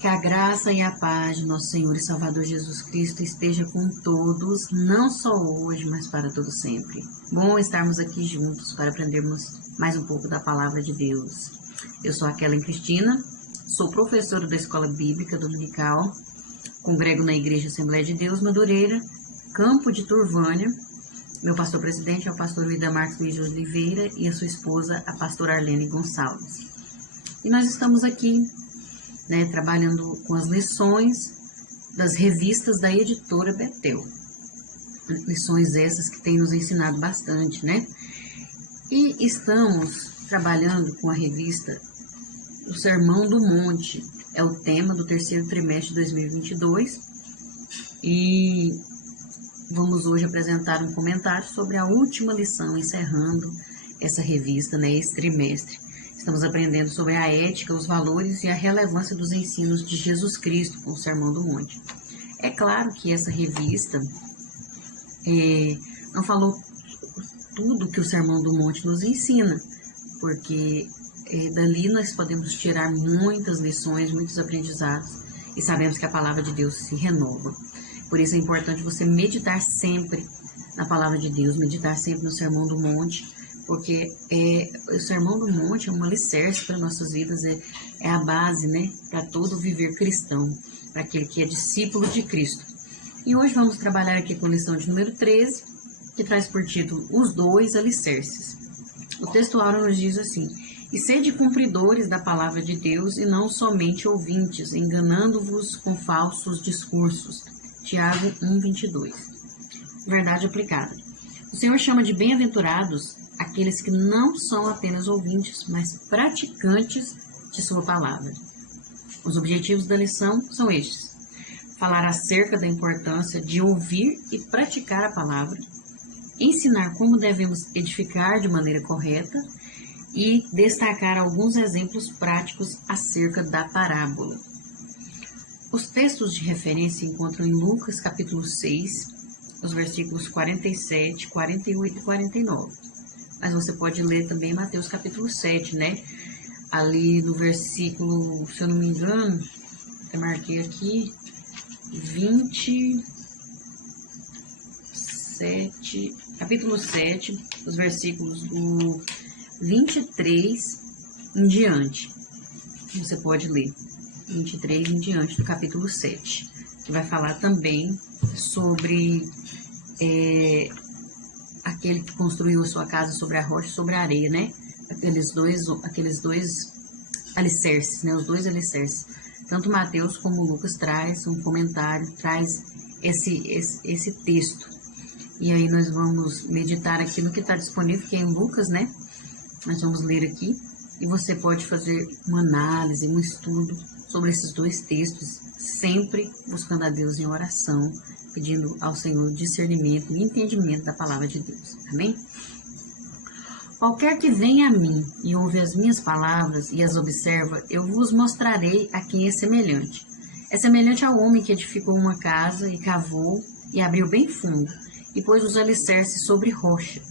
Que a graça e a paz de nosso Senhor e Salvador Jesus Cristo esteja com todos, não só hoje, mas para todo sempre. Bom estarmos aqui juntos para aprendermos mais um pouco da Palavra de Deus. Eu sou a Kellen Cristina, sou professora da Escola Bíblica Dominical, congrego na Igreja Assembleia de Deus, Madureira, Campo de Turvânia. Meu pastor-presidente é o pastor Luída Marques Luiz de Oliveira e a sua esposa, a pastora Arlene Gonçalves. E nós estamos aqui trabalhando com as lições das revistas da editora Betel. Lições essas que têm nos ensinado bastante, né? E estamos trabalhando com a revista O Sermão do Monte, é o tema do terceiro trimestre de 2022. E vamos hoje apresentar um comentário sobre a última lição, encerrando essa revista, esse trimestre. Estamos aprendendo sobre a ética, os valores e a relevância dos ensinos de Jesus Cristo com o Sermão do Monte. É claro que essa revista não falou tudo que o Sermão do Monte nos ensina, porque dali nós podemos tirar muitas lições, muitos aprendizados, e sabemos que a palavra de Deus se renova. Por isso é importante você meditar sempre na palavra de Deus, meditar sempre no Sermão do Monte, porque o Sermão do Monte é um alicerce para nossas vidas, é a base, para todo viver cristão, para aquele que é discípulo de Cristo. E hoje vamos trabalhar aqui com a lição de número 13, que traz por título Os Dois Alicerces. O texto áureo nos diz assim: E sede cumpridores da palavra de Deus e não somente ouvintes, enganando-vos com falsos discursos. Tiago 1:22. Verdade aplicada. O Senhor chama de bem-aventurados aqueles que não são apenas ouvintes, mas praticantes de sua palavra. Os objetivos da lição são estes: falar acerca da importância de ouvir e praticar a palavra, ensinar como devemos edificar de maneira correta e destacar alguns exemplos práticos acerca da parábola. Os textos de referência se encontram em Lucas capítulo 6, os versículos 47, 48 e 49. Mas você pode ler também Mateus capítulo 7, ali no versículo, se eu não me engano, eu marquei aqui, 27, capítulo 7, os versículos do 23 em diante. Você pode ler 23 em diante do capítulo 7, que vai falar também sobre aquele que construiu a sua casa sobre a rocha e sobre a areia, Aqueles dois alicerces, os dois alicerces. Tanto Mateus como Lucas traz um comentário, traz esse texto. E aí nós vamos meditar aqui no que está disponível, que é em Lucas, Nós vamos ler aqui e você pode fazer uma análise, um estudo sobre esses dois textos, sempre buscando a Deus em oração, pedindo ao Senhor discernimento e entendimento da palavra de Deus. Amém? Qualquer que venha a mim e ouve as minhas palavras e as observa, eu vos mostrarei a quem é semelhante. É semelhante ao homem que edificou uma casa e cavou e abriu bem fundo e pôs os alicerces sobre rocha.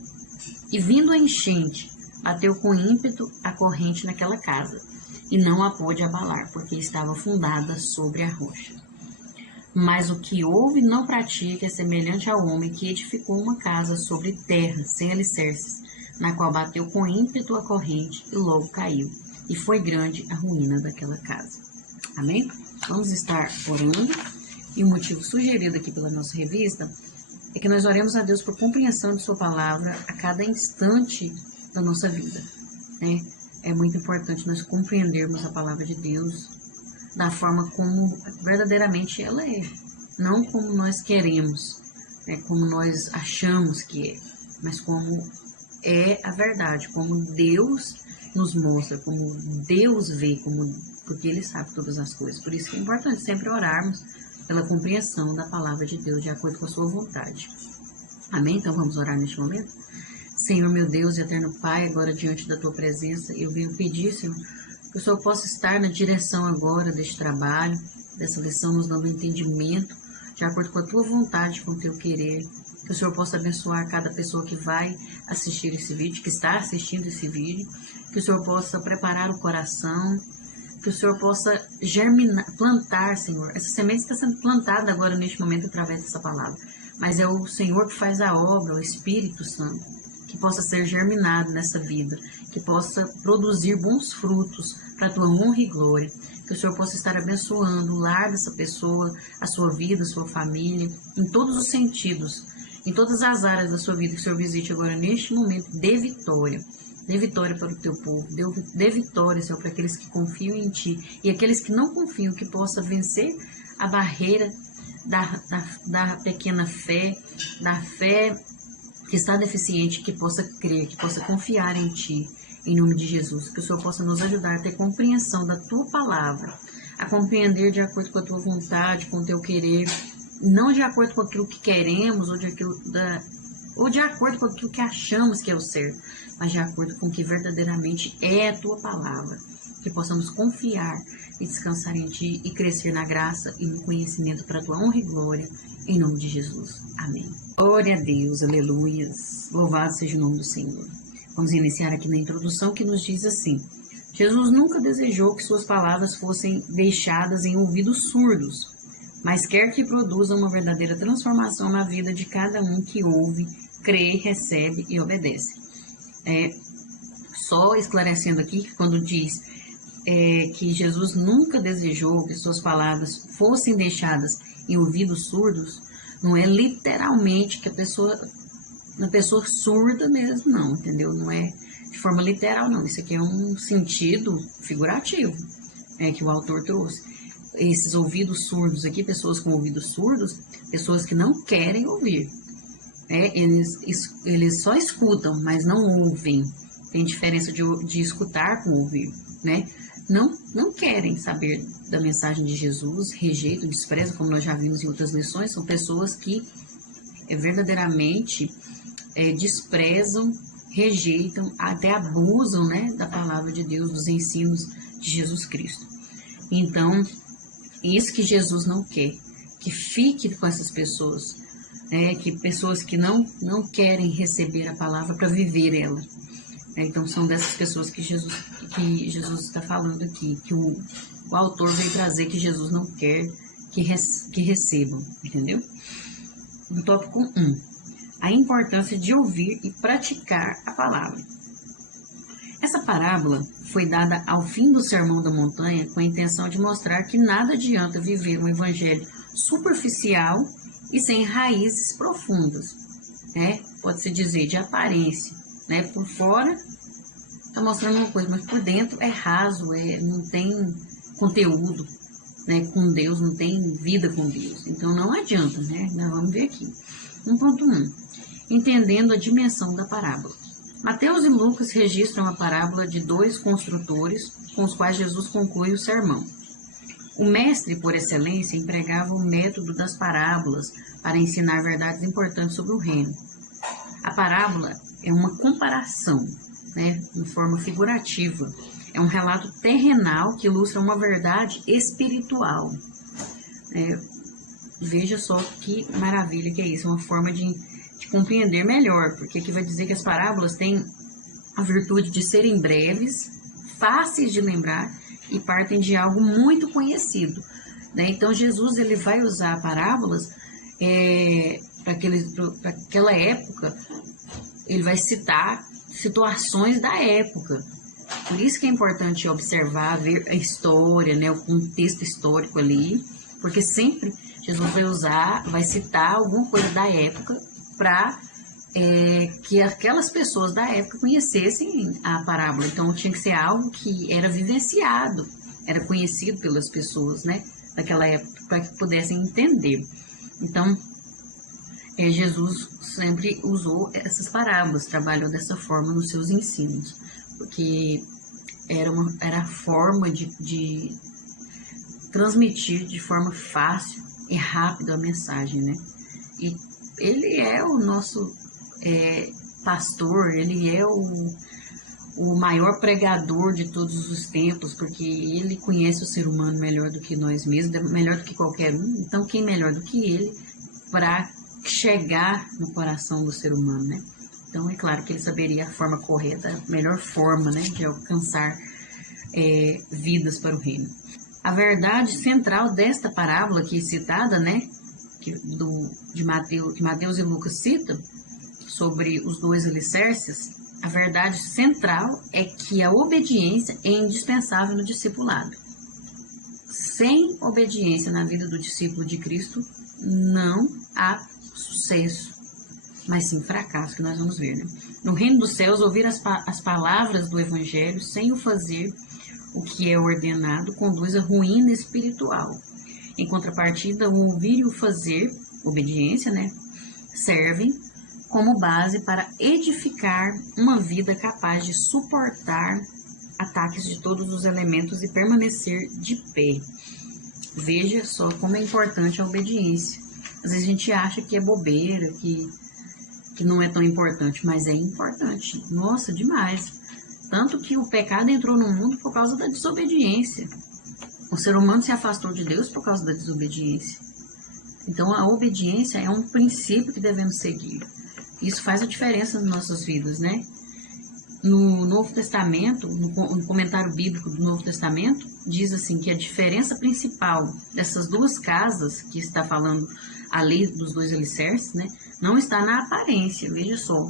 E vindo a enchente, bateu com ímpeto a corrente naquela casa e não a pôde abalar, porque estava fundada sobre a rocha. Mas o que ouve e não pratica é semelhante ao homem que edificou uma casa sobre terra, sem alicerces, na qual bateu com ímpeto a corrente e logo caiu. E foi grande a ruína daquela casa. Amém? Vamos estar orando. E o motivo sugerido aqui pela nossa revista é que nós oremos a Deus por compreensão de sua palavra a cada instante da nossa vida. É muito importante nós compreendermos a palavra de Deus da forma como verdadeiramente ela é, não como nós queremos, como nós achamos que é, mas como é a verdade, como Deus nos mostra, como Deus vê, porque Ele sabe todas as coisas. Por isso que é importante sempre orarmos pela compreensão da palavra de Deus de acordo com a sua vontade. Amém? Então vamos orar neste momento? Senhor, meu Deus e eterno Pai, agora diante da Tua presença, eu venho pedir, Senhor, que o Senhor possa estar na direção agora deste trabalho, dessa lição, nos dando entendimento, de acordo com a Tua vontade, com o Teu querer. Que o Senhor possa abençoar cada pessoa que vai assistir esse vídeo, que está assistindo esse vídeo. Que o Senhor possa preparar o coração, que que o Senhor possa germinar, plantar, Senhor. Essa semente está sendo plantada agora neste momento através dessa palavra. Mas é o Senhor que faz a obra, o Espírito Santo, que possa ser germinado nessa vida, que possa produzir bons frutos para a tua honra e glória, que o Senhor possa estar abençoando o lar dessa pessoa, a sua vida, a sua família, em todos os sentidos, em todas as áreas da sua vida, que o Senhor visite agora neste momento, dê vitória para o teu povo, dê vitória, Senhor, para aqueles que confiam em Ti, e aqueles que não confiam, que possa vencer a barreira da pequena fé, da fé que está deficiente, que possa crer, que possa confiar em Ti, em nome de Jesus, que o Senhor possa nos ajudar a ter compreensão da Tua palavra, a compreender de acordo com a Tua vontade, com o Teu querer, não de acordo com aquilo que queremos, ou de acordo com aquilo que achamos que é o certo, mas de acordo com o que verdadeiramente é a Tua palavra, que possamos confiar e descansar em Ti e crescer na graça e no conhecimento para a Tua honra e glória, em nome de Jesus. Amém. Glória a Deus, aleluias. Louvado seja o nome do Senhor. Vamos iniciar aqui na introdução que nos diz assim: Jesus nunca desejou que suas palavras fossem deixadas em ouvidos surdos, mas quer que produza uma verdadeira transformação na vida de cada um que ouve, crê, recebe e obedece. Só esclarecendo aqui que quando diz que Jesus nunca desejou que suas palavras fossem deixadas em ouvidos surdos, não é literalmente que a pessoa surda mesmo, não, entendeu? Não é de forma literal, não. Isso aqui é um sentido figurativo que o autor trouxe. Esses ouvidos surdos aqui, pessoas com ouvidos surdos, pessoas que não querem ouvir. Eles só escutam, mas não ouvem. Tem diferença de escutar com ouvir, né? Não querem saber da mensagem de Jesus, rejeitam, desprezam, como nós já vimos em outras lições. São pessoas que verdadeiramente desprezam, rejeitam, até abusam, né, da palavra de Deus, dos ensinos de Jesus Cristo. Então, isso que Jesus não quer, que fique com essas pessoas, que pessoas que não querem receber a palavra para viver ela. Então, são dessas pessoas que Jesus está falando aqui, que o autor veio trazer, que Jesus não quer que recebam, entendeu? No tópico 1, a importância de ouvir e praticar a palavra. Essa parábola foi dada ao fim do Sermão da Montanha com a intenção de mostrar que nada adianta viver um evangelho superficial e sem raízes profundas, Pode-se dizer de aparência, Por fora está mostrando uma coisa, mas por dentro é raso, não tem conteúdo, com Deus, não tem vida com Deus. Então não adianta, Nós vamos ver aqui. 1.1. Entendendo a dimensão da parábola. Mateus e Lucas registram a parábola de dois construtores com os quais Jesus conclui o sermão. O mestre, por excelência, empregava o método das parábolas para ensinar verdades importantes sobre o reino. A parábola é uma comparação, em forma figurativa. É um relato terrenal que ilustra uma verdade espiritual. Veja só que maravilha que é isso, uma forma de compreender melhor, porque aqui vai dizer que as parábolas têm a virtude de serem breves, fáceis de lembrar e partem de algo muito conhecido. Então, Jesus ele vai usar parábolas para aquela época, ele vai citar situações da época. Por isso que é importante observar, ver a história, o contexto histórico ali, porque sempre Jesus vai citar alguma coisa da época para que aquelas pessoas da época conhecessem a parábola. Então tinha que ser algo que era vivenciado, era conhecido pelas pessoas, daquela época, para que pudessem entender. Então, Jesus sempre usou essas parábolas, trabalhou dessa forma nos seus ensinos, porque era a forma de transmitir de forma fácil e rápida a mensagem, E ele é o nosso pastor, ele é o maior pregador de todos os tempos, porque ele conhece o ser humano melhor do que nós mesmos, melhor do que qualquer um. Então, quem melhor do que ele para chegar no coração do ser humano, Então, é claro que ele saberia a forma correta, a melhor forma, de alcançar vidas para o reino. A verdade central desta parábola aqui citada, né, que Mateus e Lucas citam, sobre os dois alicerces, a verdade central é que a obediência é indispensável no discipulado. Sem obediência na vida do discípulo de Cristo, não há sucesso, mas sim fracasso, que nós vamos ver, né? No reino dos céus, ouvir as palavras do Evangelho sem o fazer o que é ordenado conduz à ruína espiritual. Em contrapartida, o ouvir e o fazer, obediência, né, servem como base para edificar uma vida capaz de suportar ataques de todos os elementos e permanecer de pé. Veja só como é importante a obediência. Às vezes a gente acha que é bobeira, que não é tão importante, mas é importante. Nossa, demais. Tanto que o pecado entrou no mundo por causa da desobediência. O ser humano se afastou de Deus por causa da desobediência. Então, a obediência é um princípio que devemos seguir. Isso faz a diferença nas nossas vidas, né? No Novo Testamento, no comentário bíblico do Novo Testamento, diz assim que a diferença principal dessas duas casas, que está falando a lei dos dois alicerces, né, não está na aparência. Veja só,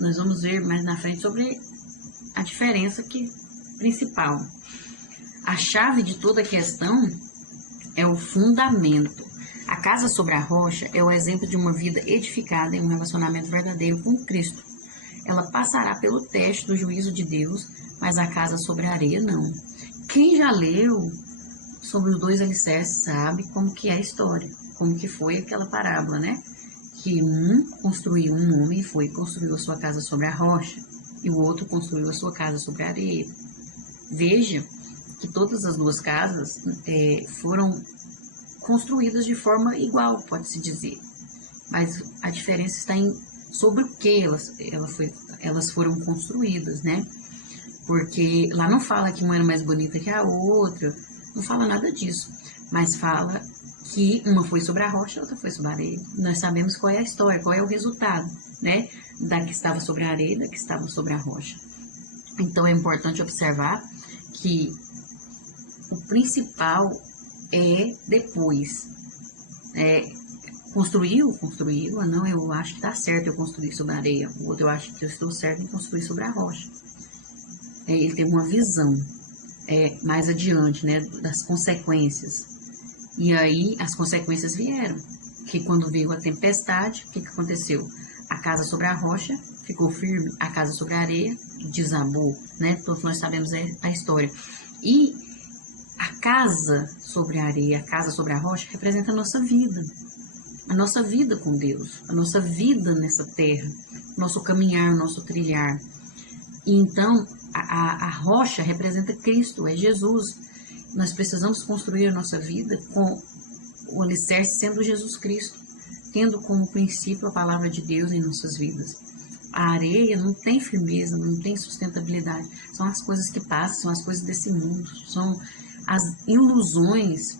nós vamos ver mais na frente sobre a diferença principal. A chave de toda a questão é o fundamento. A casa sobre a rocha é o exemplo de uma vida edificada em um relacionamento verdadeiro com Cristo. Ela passará pelo teste do juízo de Deus, mas a casa sobre a areia não. Quem já leu sobre os dois alicerces sabe como que é a história, como que foi aquela parábola, né? Que um construiu, um homem foi e construiu a sua casa sobre a rocha, e o outro construiu a sua casa sobre a areia. Veja que todas as duas casas foram construídas de forma igual, pode-se dizer. Mas a diferença está sobre o que elas foram construídas, né? Porque lá não fala que uma era mais bonita que a outra, não fala nada disso. Mas fala que uma foi sobre a rocha, a outra foi sobre a areia. Nós sabemos qual é a história, qual é o resultado, né? Da que estava sobre a areia e da que estava sobre a rocha. Então é importante observar que o principal é depois. Construiu, não, eu acho que está certo eu construir sobre a areia. O outro, eu acho que eu estou certo em construir sobre a rocha. Ele tem uma visão mais adiante, né, das consequências. E aí as consequências vieram. Que quando veio a tempestade, o que aconteceu? A casa sobre a rocha ficou firme, a casa sobre a areia desabou, né? Todos nós sabemos a história. E a casa sobre a areia, a casa sobre a rocha representa a nossa vida com Deus, a nossa vida nessa terra, nosso caminhar, nosso trilhar. E então, a rocha representa Cristo, é Jesus. Nós precisamos construir a nossa vida com o alicerce sendo Jesus Cristo, tendo como princípio a palavra de Deus em nossas vidas. A areia não tem firmeza, não tem sustentabilidade. São as coisas que passam, são as coisas desse mundo, são as ilusões,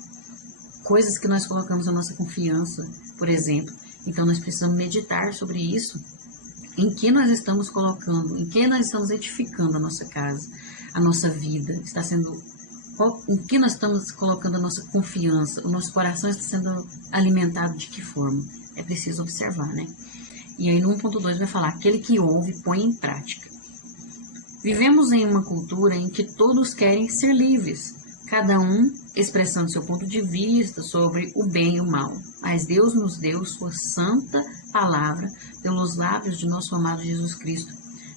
coisas que nós colocamos a nossa confiança, por exemplo. Então, nós precisamos meditar sobre isso. Em que nós estamos colocando, em que nós estamos edificando a nossa casa, a nossa vida, em que nós estamos colocando a nossa confiança, o nosso coração está sendo alimentado de que forma? É preciso observar, né? E aí no 1.2 vai falar, aquele que ouve põe em prática. Vivemos em uma cultura em que todos querem ser livres, cada um expressando seu ponto de vista sobre o bem e o mal. Mas Deus nos deu sua santa palavra pelos lábios de nosso amado Jesus Cristo,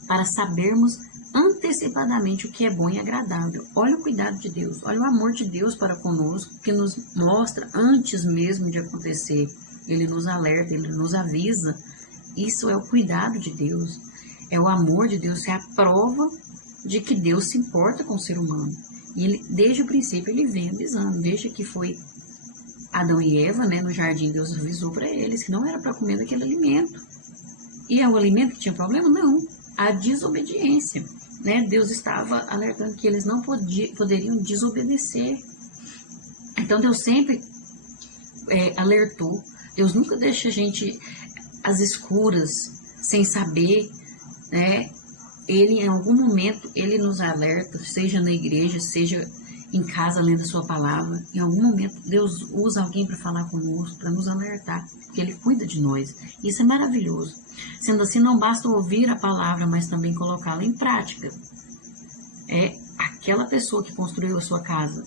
para sabermos antecipadamente o que é bom e agradável. Olha o cuidado de Deus, olha o amor de Deus para conosco, que nos mostra antes mesmo de acontecer. Ele nos alerta, ele nos avisa. Isso é o cuidado de Deus, é o amor de Deus, é a prova de que Deus se importa com o ser humano. E ele, desde o princípio, ele vem avisando. Desde que foi Adão e Eva, né, no jardim, Deus avisou para eles que não era para comer daquele alimento. E é o alimento que tinha problema? Não, a desobediência. Né? Deus estava alertando que eles não poderiam desobedecer. Então, Deus sempre alertou. Deus nunca deixa a gente às escuras, sem saber, né? Ele, em algum momento, ele nos alerta, seja na igreja, seja em casa lendo a sua palavra. Em algum momento, Deus usa alguém para falar conosco, para nos alertar, porque Ele cuida de nós. Isso é maravilhoso. Sendo assim, não basta ouvir a palavra, mas também colocá-la em prática. É aquela pessoa que construiu a sua casa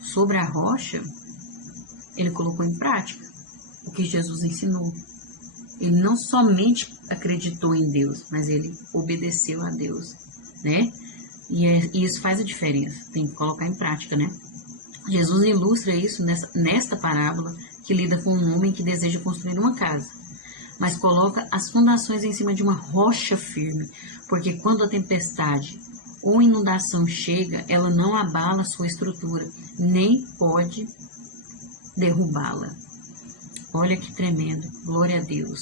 sobre a rocha, ele colocou em prática o que Jesus ensinou. Ele não somente acreditou em Deus, mas ele obedeceu a Deus, né? E isso faz a diferença, tem que colocar em prática, né? Jesus ilustra isso nesta parábola que lida com um homem que deseja construir uma casa, mas coloca as fundações em cima de uma rocha firme, porque quando a tempestade ou inundação chega, ela não abala sua estrutura, nem pode derrubá-la. Olha que tremendo, glória a Deus.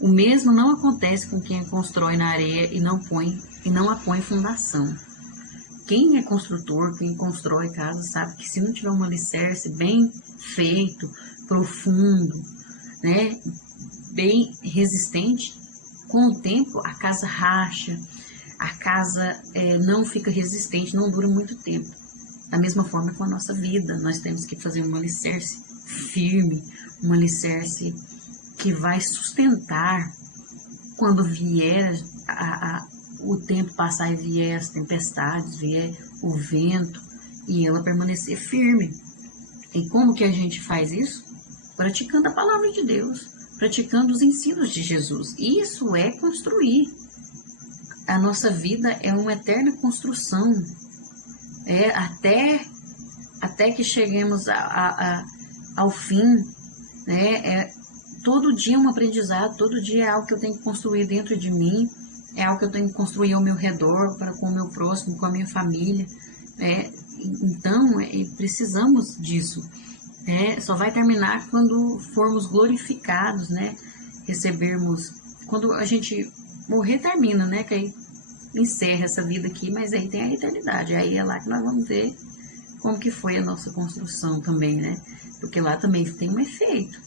O mesmo não acontece com quem constrói na areia e não a põe fundação. Quem é construtor, quem constrói casa, sabe que se não tiver um alicerce bem feito, profundo, né, bem resistente, com o tempo a casa racha, a casa não fica resistente, não dura muito tempo. Da mesma forma com a nossa vida, nós temos que fazer um alicerce firme, um alicerce que vai sustentar quando vier o tempo passar e vier as tempestades, vier o vento, e ela permanecer firme. E como que a gente faz isso? Praticando a palavra de Deus, praticando os ensinos de Jesus. Isso é construir. A nossa vida é uma eterna construção, até que cheguemos ao fim, né? Todo dia é um aprendizado, todo dia é algo que eu tenho que construir dentro de mim, é algo que eu tenho que construir ao meu redor, para com o meu próximo, com a minha família. Então, precisamos disso. Só vai terminar quando formos glorificados, né? Recebermos, quando a gente morrer, termina, né? Que aí encerra essa vida aqui, mas aí tem a eternidade. Aí é lá que nós vamos ver como que foi a nossa construção também, né? Porque lá também tem um efeito,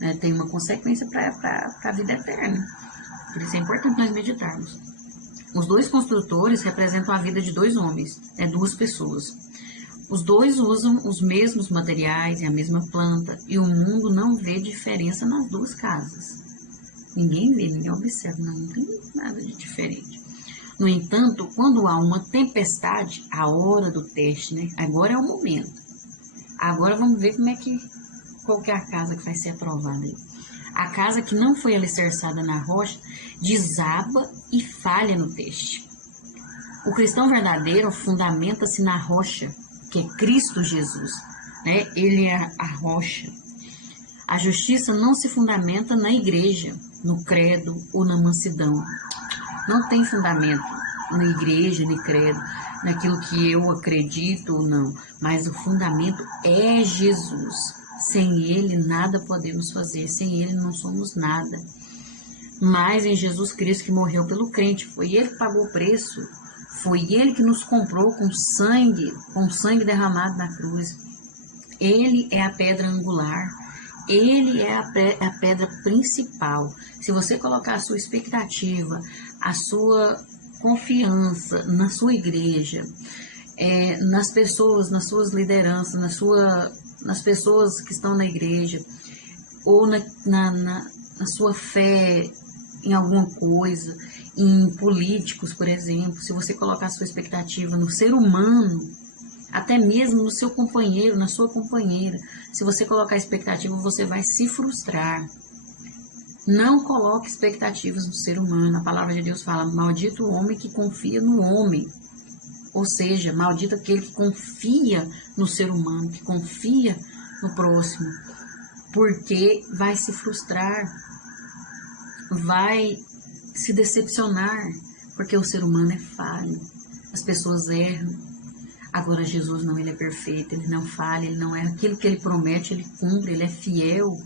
né? Tem uma consequência para a vida eterna. Por isso é importante nós meditarmos. Os dois construtores representam a vida de dois homens, duas pessoas. Os dois usam os mesmos materiais e a mesma planta, e o mundo não vê diferença nas duas casas. Ninguém vê, ninguém observa, não tem nada de diferente. No entanto, quando há uma tempestade, a hora do teste, né? Agora é o momento. Agora vamos ver qual que é a casa que vai ser aprovada aí. A casa que não foi alicerçada na rocha desaba e falha no teste. O cristão verdadeiro fundamenta-se na rocha, que é Cristo Jesus, né? Ele é a rocha. A justiça não se fundamenta na igreja, no credo ou na mansidão. Não tem fundamento na igreja, no credo, naquilo que eu acredito ou não, mas o fundamento é Jesus. Sem Ele nada podemos fazer, sem Ele não somos nada. Mas em Jesus Cristo que morreu pelo crente, foi Ele que pagou o preço, foi Ele que nos comprou com sangue derramado na cruz. Ele é a pedra angular, Ele é a pedra principal. Se você colocar a sua expectativa, a sua confiança na sua igreja, nas pessoas, nas suas lideranças, nas pessoas que estão na igreja, ou na sua fé em alguma coisa, em políticos, por exemplo, se você colocar a sua expectativa no ser humano, até mesmo no seu companheiro, na sua companheira, se você colocar expectativa, você vai se frustrar. Não coloque expectativas no ser humano. A palavra de Deus fala, maldito o homem que confia no homem. Ou seja, maldito aquele que confia no ser humano, que confia no próximo, porque vai se frustrar, vai se decepcionar, porque o ser humano é falho, as pessoas erram. Agora Jesus não, Ele é perfeito, Ele não falha, Ele não erra. Aquilo que Ele promete, Ele cumpre, Ele é fiel,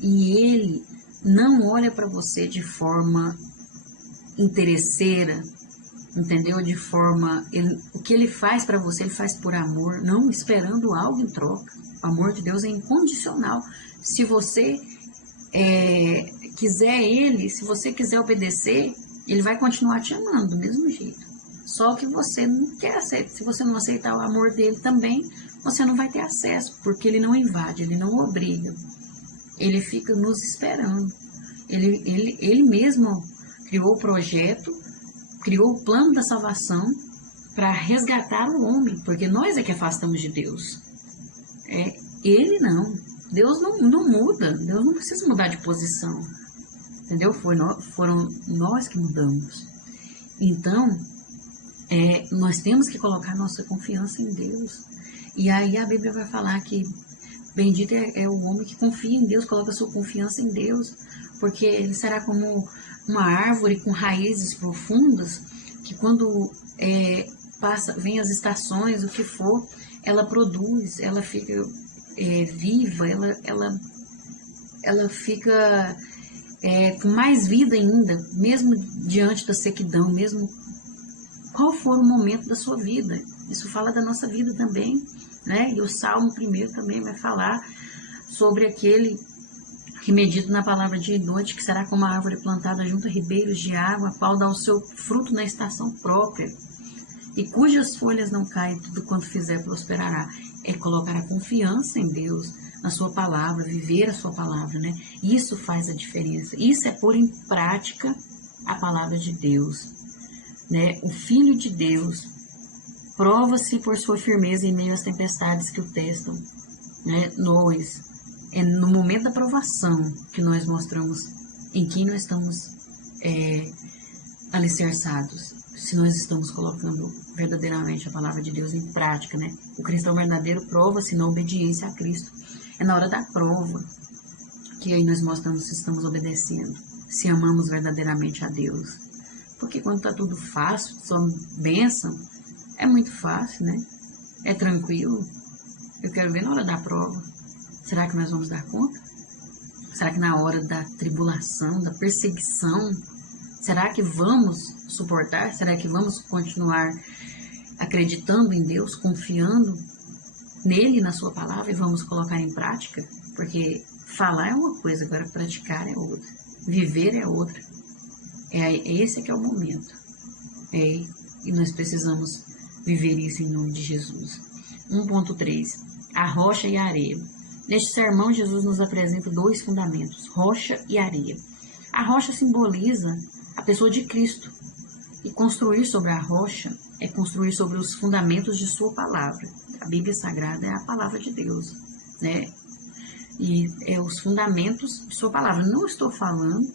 e Ele não olha para você de forma interesseira, entendeu? De forma, o que Ele faz para você, Ele faz por amor, não esperando algo em troca. O amor de Deus é incondicional. Se você quiser Ele, se você quiser obedecer, Ele vai continuar te amando do mesmo jeito. Só que você não quer aceitar. Se você não aceitar o amor dele também, você não vai ter acesso, porque ele não invade, ele não obriga. Ele fica nos esperando. Ele mesmo criou o projeto, criou o plano da salvação para resgatar o homem, porque nós é que afastamos de Deus. Ele não. Deus não muda, Deus não precisa mudar de posição. Entendeu? Foram nós que mudamos. Então, nós temos que colocar nossa confiança em Deus. E aí a Bíblia vai falar que bendito é o homem que confia em Deus, coloca sua confiança em Deus, porque ele será como uma árvore com raízes profundas, que quando vem as estações, o que for, ela produz, ela fica viva, ela fica com mais vida ainda, mesmo diante da sequidão, mesmo qual for o momento da sua vida. Isso fala da nossa vida também, né? E o Salmo 1 também vai falar sobre aquele que medita na palavra dia e noite, que será como a árvore plantada junto a ribeiros de água, a qual dá o seu fruto na estação própria, e cujas folhas não caem, tudo quanto fizer prosperará. É colocar a confiança em Deus, na sua palavra, viver a sua palavra, né? Isso faz a diferença. Isso é pôr em prática a palavra de Deus, né? O Filho de Deus prova-se por sua firmeza em meio às tempestades que o testam, né? É no momento da provação que nós mostramos em quem nós estamos alicerçados, se nós estamos colocando verdadeiramente a palavra de Deus em prática, né? O cristão verdadeiro prova-se na obediência a Cristo. É na hora da prova que aí nós mostramos se estamos obedecendo, se amamos verdadeiramente a Deus. Porque quando tá tudo fácil, só bênção, é muito fácil, né? É tranquilo. Eu quero ver na hora da prova. Será que nós vamos dar conta? Será que na hora da tribulação, da perseguição, será que vamos suportar? Será que vamos continuar acreditando em Deus, confiando nele, na sua palavra, e vamos colocar em prática? Porque falar é uma coisa, agora praticar é outra. Viver é outra. Esse que é o momento. E nós precisamos viver isso em nome de Jesus. 1.3. A rocha e a areia. Neste sermão, Jesus nos apresenta dois fundamentos, rocha e areia. A rocha simboliza a pessoa de Cristo. E construir sobre a rocha é construir sobre os fundamentos de sua palavra. A Bíblia Sagrada é a palavra de Deus, né? E é os fundamentos de sua palavra. Não estou falando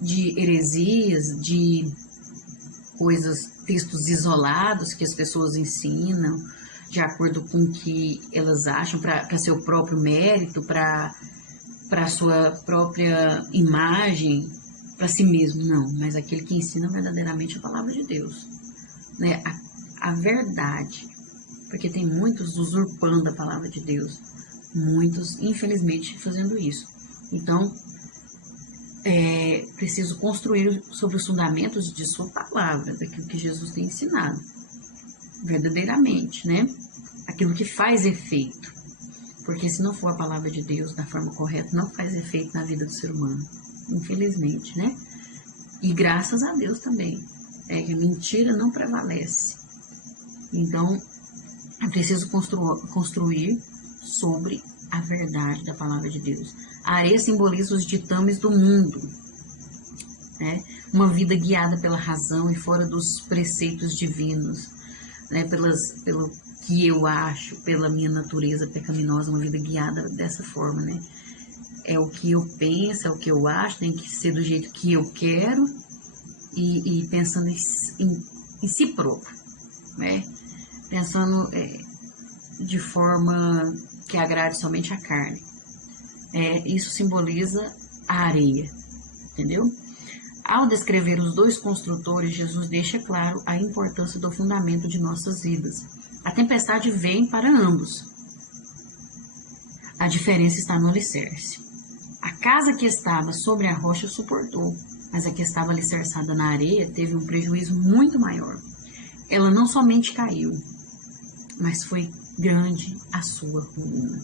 de heresias, de coisas, textos isolados que as pessoas ensinam, de acordo com o que elas acham, para seu próprio mérito, para sua própria imagem, para si mesmo. Não, mas aquele que ensina verdadeiramente a palavra de Deus, né? A verdade, porque tem muitos usurpando a palavra de Deus, muitos, infelizmente, fazendo isso. Então, preciso construir sobre os fundamentos de sua palavra, daquilo que Jesus tem ensinado, verdadeiramente, né? Aquilo que faz efeito, porque se não for a palavra de Deus da forma correta, não faz efeito na vida do ser humano, infelizmente, né? E graças a Deus também, que a mentira não prevalece. Então, é preciso construir sobre a verdade da palavra de Deus. A areia simboliza os ditames do mundo, né? Uma vida guiada pela razão e fora dos preceitos divinos, né? Pelo que eu acho, pela minha natureza pecaminosa, uma vida guiada dessa forma, né? É o que eu penso, é o que eu acho, tem que ser do jeito que eu quero e pensando em si próprio, né? Pensando de forma que agrade somente a carne. Isso simboliza a areia, entendeu? Ao descrever os dois construtores, Jesus deixa claro a importância do fundamento de nossas vidas. A tempestade vem para ambos. A diferença está no alicerce. A casa que estava sobre a rocha suportou, mas a que estava alicerçada na areia teve um prejuízo muito maior. Ela não somente caiu, mas foi grande a sua ruína.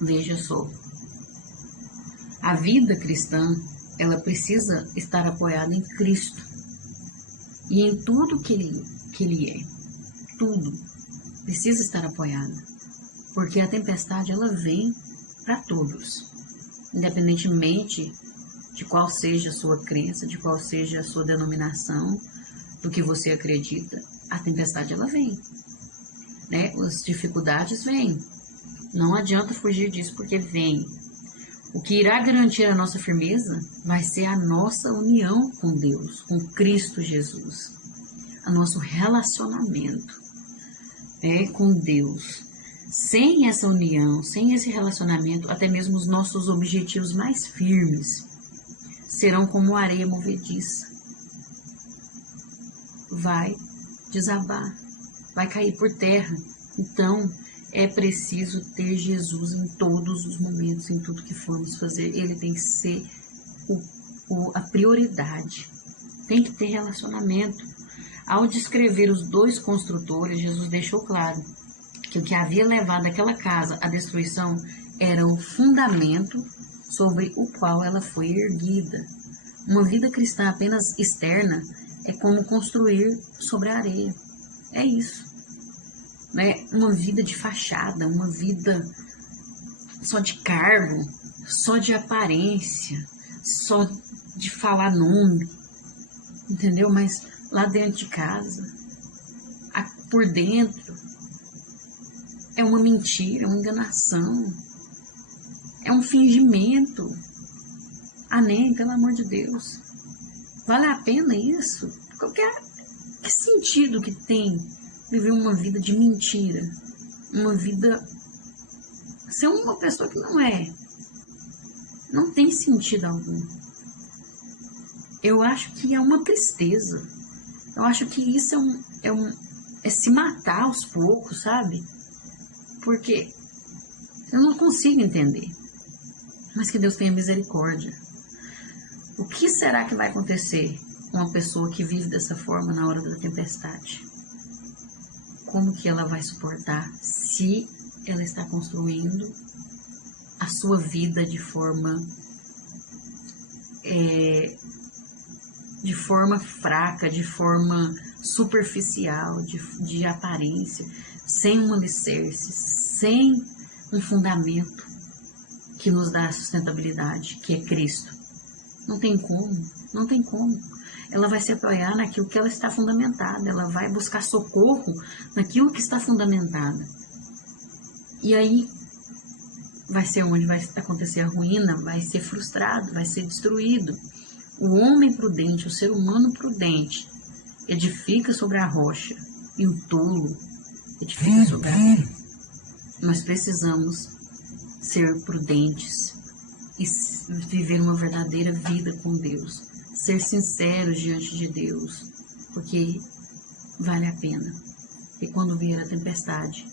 Veja só. A vida cristã ela precisa estar apoiada em Cristo e em tudo que ele é. Tudo precisa estar apoiada, porque a tempestade ela vem para todos, independentemente de qual seja a sua crença, de qual seja a sua denominação, do que você acredita. A tempestade ela vem, né? As dificuldades vêm. Não adianta fugir disso, porque vem. O que irá garantir a nossa firmeza vai ser a nossa união com Deus, com Cristo Jesus. O nosso relacionamento com Deus. Sem essa união, sem esse relacionamento, até mesmo os nossos objetivos mais firmes serão como areia movediça. Vai desabar, vai cair por terra. Então, é preciso ter Jesus em todos os momentos, em tudo que formos fazer. Ele tem que ser a prioridade. Tem que ter relacionamento. Ao descrever os dois construtores, Jesus deixou claro que o que havia levado aquela casa à destruição era o fundamento sobre o qual ela foi erguida. Uma vida cristã apenas externa é como construir sobre a areia. É isso. Né? Uma vida de fachada, uma vida só de cargo, só de aparência, só de falar nome, entendeu? Mas lá dentro de casa, por dentro, é uma mentira, é uma enganação, é um fingimento. Nem, pelo amor de Deus. Vale a pena isso? Que sentido que tem viver uma vida de mentira? Uma vida... ser uma pessoa que não é. Não tem sentido algum. Eu acho que é uma tristeza. Eu acho que isso é se matar aos poucos, sabe? Porque eu não consigo entender. Mas que Deus tenha misericórdia. O que será que vai acontecer com uma pessoa que vive dessa forma na hora da tempestade? Como que ela vai suportar se ela está construindo a sua vida de forma fraca, de forma superficial, de aparência, sem um alicerce, sem um fundamento que nos dá a sustentabilidade, que é Cristo? Não tem como, não tem como. Ela vai se apoiar naquilo que ela está fundamentada, ela vai buscar socorro naquilo que está fundamentada. E aí vai ser onde vai acontecer a ruína, vai ser frustrado, vai ser destruído. O homem prudente, o ser humano prudente, edifica sobre a rocha, e o tolo edifica sobre a areia. Nós precisamos ser prudentes e viver uma verdadeira vida com Deus, ser sinceros diante de Deus, porque vale a pena. E quando vier a tempestade,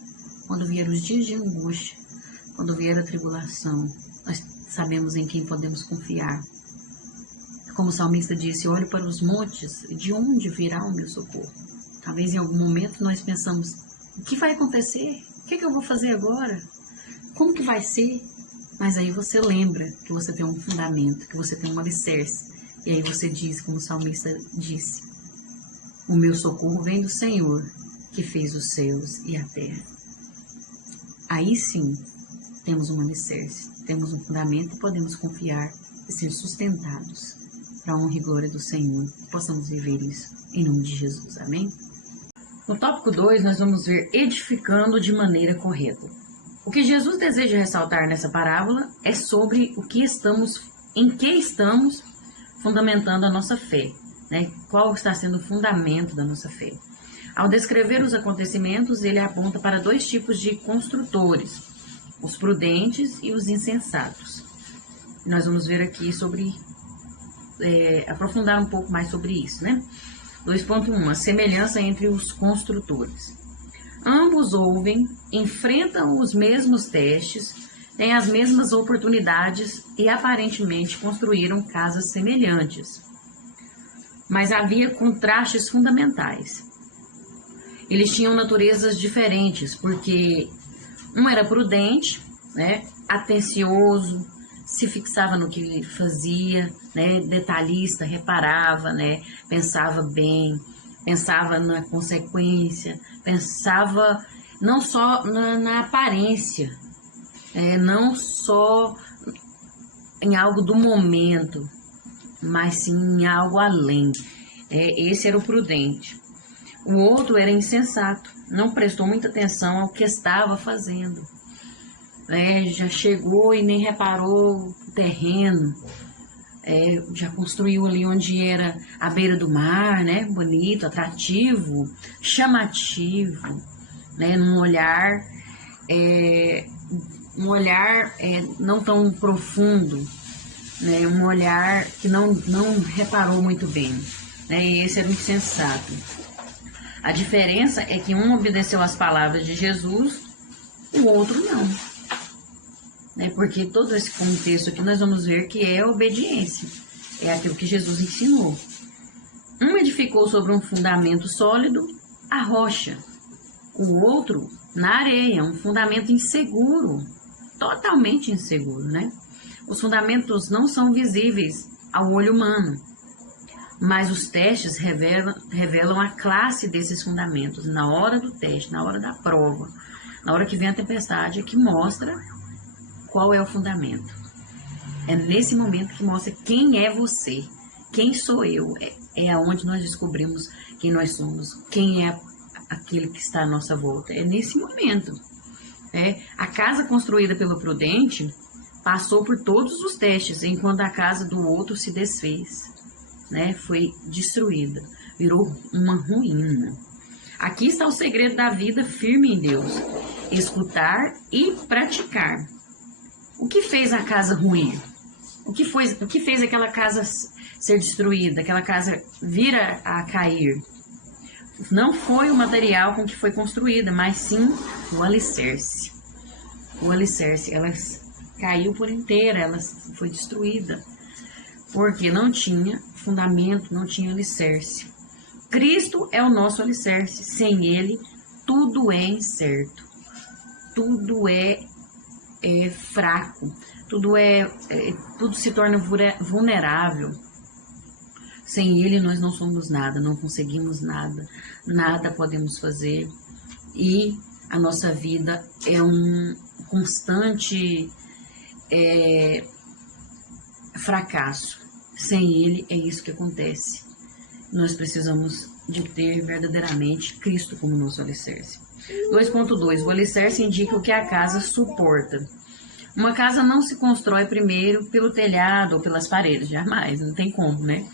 quando vier os dias de angústia, quando vier a tribulação, nós sabemos em quem podemos confiar. Como o salmista disse, olho para os montes, de onde virá o meu socorro? Talvez em algum momento nós pensamos, o que vai acontecer? O que eu vou fazer agora? Como que vai ser? Mas aí você lembra que você tem um fundamento, que você tem um alicerce. E aí você diz, como o salmista disse, o meu socorro vem do Senhor, que fez os céus e a terra. Aí sim, temos um alicerce, temos um fundamento e podemos confiar e ser sustentados para a honra e glória do Senhor. Possamos viver isso em nome de Jesus. Amém? No tópico 2, nós vamos ver edificando de maneira correta. O que Jesus deseja ressaltar nessa parábola é sobre em que estamos fundamentando a nossa fé, né? Qual está sendo o fundamento da nossa fé. Ao descrever os acontecimentos, ele aponta para dois tipos de construtores, os prudentes e os insensatos. Nós vamos ver aqui aprofundar um pouco mais sobre isso, né? 2.1, a semelhança entre os construtores. Ambos ouvem, enfrentam os mesmos testes, têm as mesmas oportunidades e aparentemente construíram casas semelhantes. Mas havia contrastes fundamentais. Eles tinham naturezas diferentes, porque um era prudente, né, atencioso, se fixava no que fazia, né? Detalhista, reparava, né? Pensava bem, pensava na consequência, pensava não só na aparência, não só em algo do momento, mas sim em algo além. Esse era o prudente. O outro era insensato, não prestou muita atenção ao que estava fazendo. Já chegou e nem reparou o terreno, já construiu ali onde era a beira do mar, né? Bonito, atrativo, chamativo, né? Num olhar, não tão profundo, né? Um olhar que não reparou muito bem, né? E esse era o insensato. A diferença é que um obedeceu às palavras de Jesus, o outro não. Porque todo esse contexto aqui nós vamos ver que é obediência, é aquilo que Jesus ensinou. Um edificou sobre um fundamento sólido, a rocha. O outro, na areia, um fundamento inseguro, totalmente inseguro, né? Os fundamentos não são visíveis ao olho humano, mas os testes revelam a classe desses fundamentos. Na hora do teste, na hora da prova, na hora que vem a tempestade, é que mostra qual é o fundamento. É nesse momento que mostra quem é você, quem sou eu. É aonde nós descobrimos quem nós somos, quem é aquele que está à nossa volta. É nesse momento. A casa construída pelo prudente passou por todos os testes, enquanto a casa do outro se desfez, foi destruída, virou uma ruína. Aqui está o segredo da vida firme em Deus: escutar e praticar. O que fez a casa ruir? O que fez aquela casa ser destruída, aquela casa vir a cair? Não foi o material com que foi construída, mas sim o alicerce. O alicerce, ela caiu por inteira, ela foi destruída, porque não tinha fundamento, não tinha alicerce. Cristo é o nosso alicerce. Sem Ele, tudo é incerto, tudo é fraco, tudo se torna vulnerável. Sem Ele nós não somos nada, não conseguimos nada, nada podemos fazer, e a nossa vida é um constante fracasso. Sem Ele é isso que acontece. Nós precisamos de ter verdadeiramente Cristo como nosso alicerce. 2.2. O alicerce indica o que a casa suporta. Uma casa não se constrói primeiro pelo telhado ou pelas paredes, jamais, não tem como, né?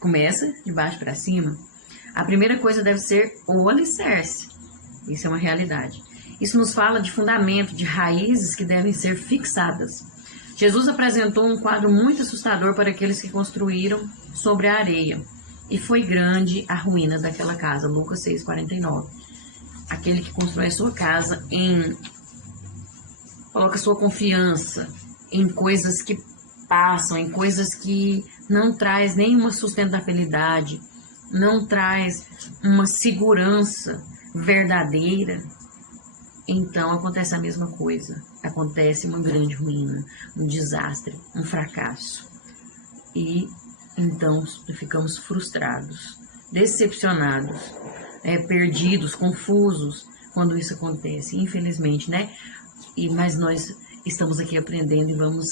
Começa de baixo para cima. A primeira coisa deve ser o alicerce. Isso é uma realidade. Isso nos fala de fundamento, de raízes que devem ser fixadas. Jesus apresentou um quadro muito assustador para aqueles que construíram sobre a areia. E foi grande a ruína daquela casa. Lucas 6,49. Aquele que constrói a sua casa coloca sua confiança em coisas que passam, em coisas que não traz nenhuma sustentabilidade, não traz uma segurança verdadeira, então acontece a mesma coisa. Acontece uma grande ruína, um desastre, um fracasso. E então ficamos frustrados, decepcionados, perdidos, confusos quando isso acontece, infelizmente, né? Mas nós estamos aqui aprendendo e vamos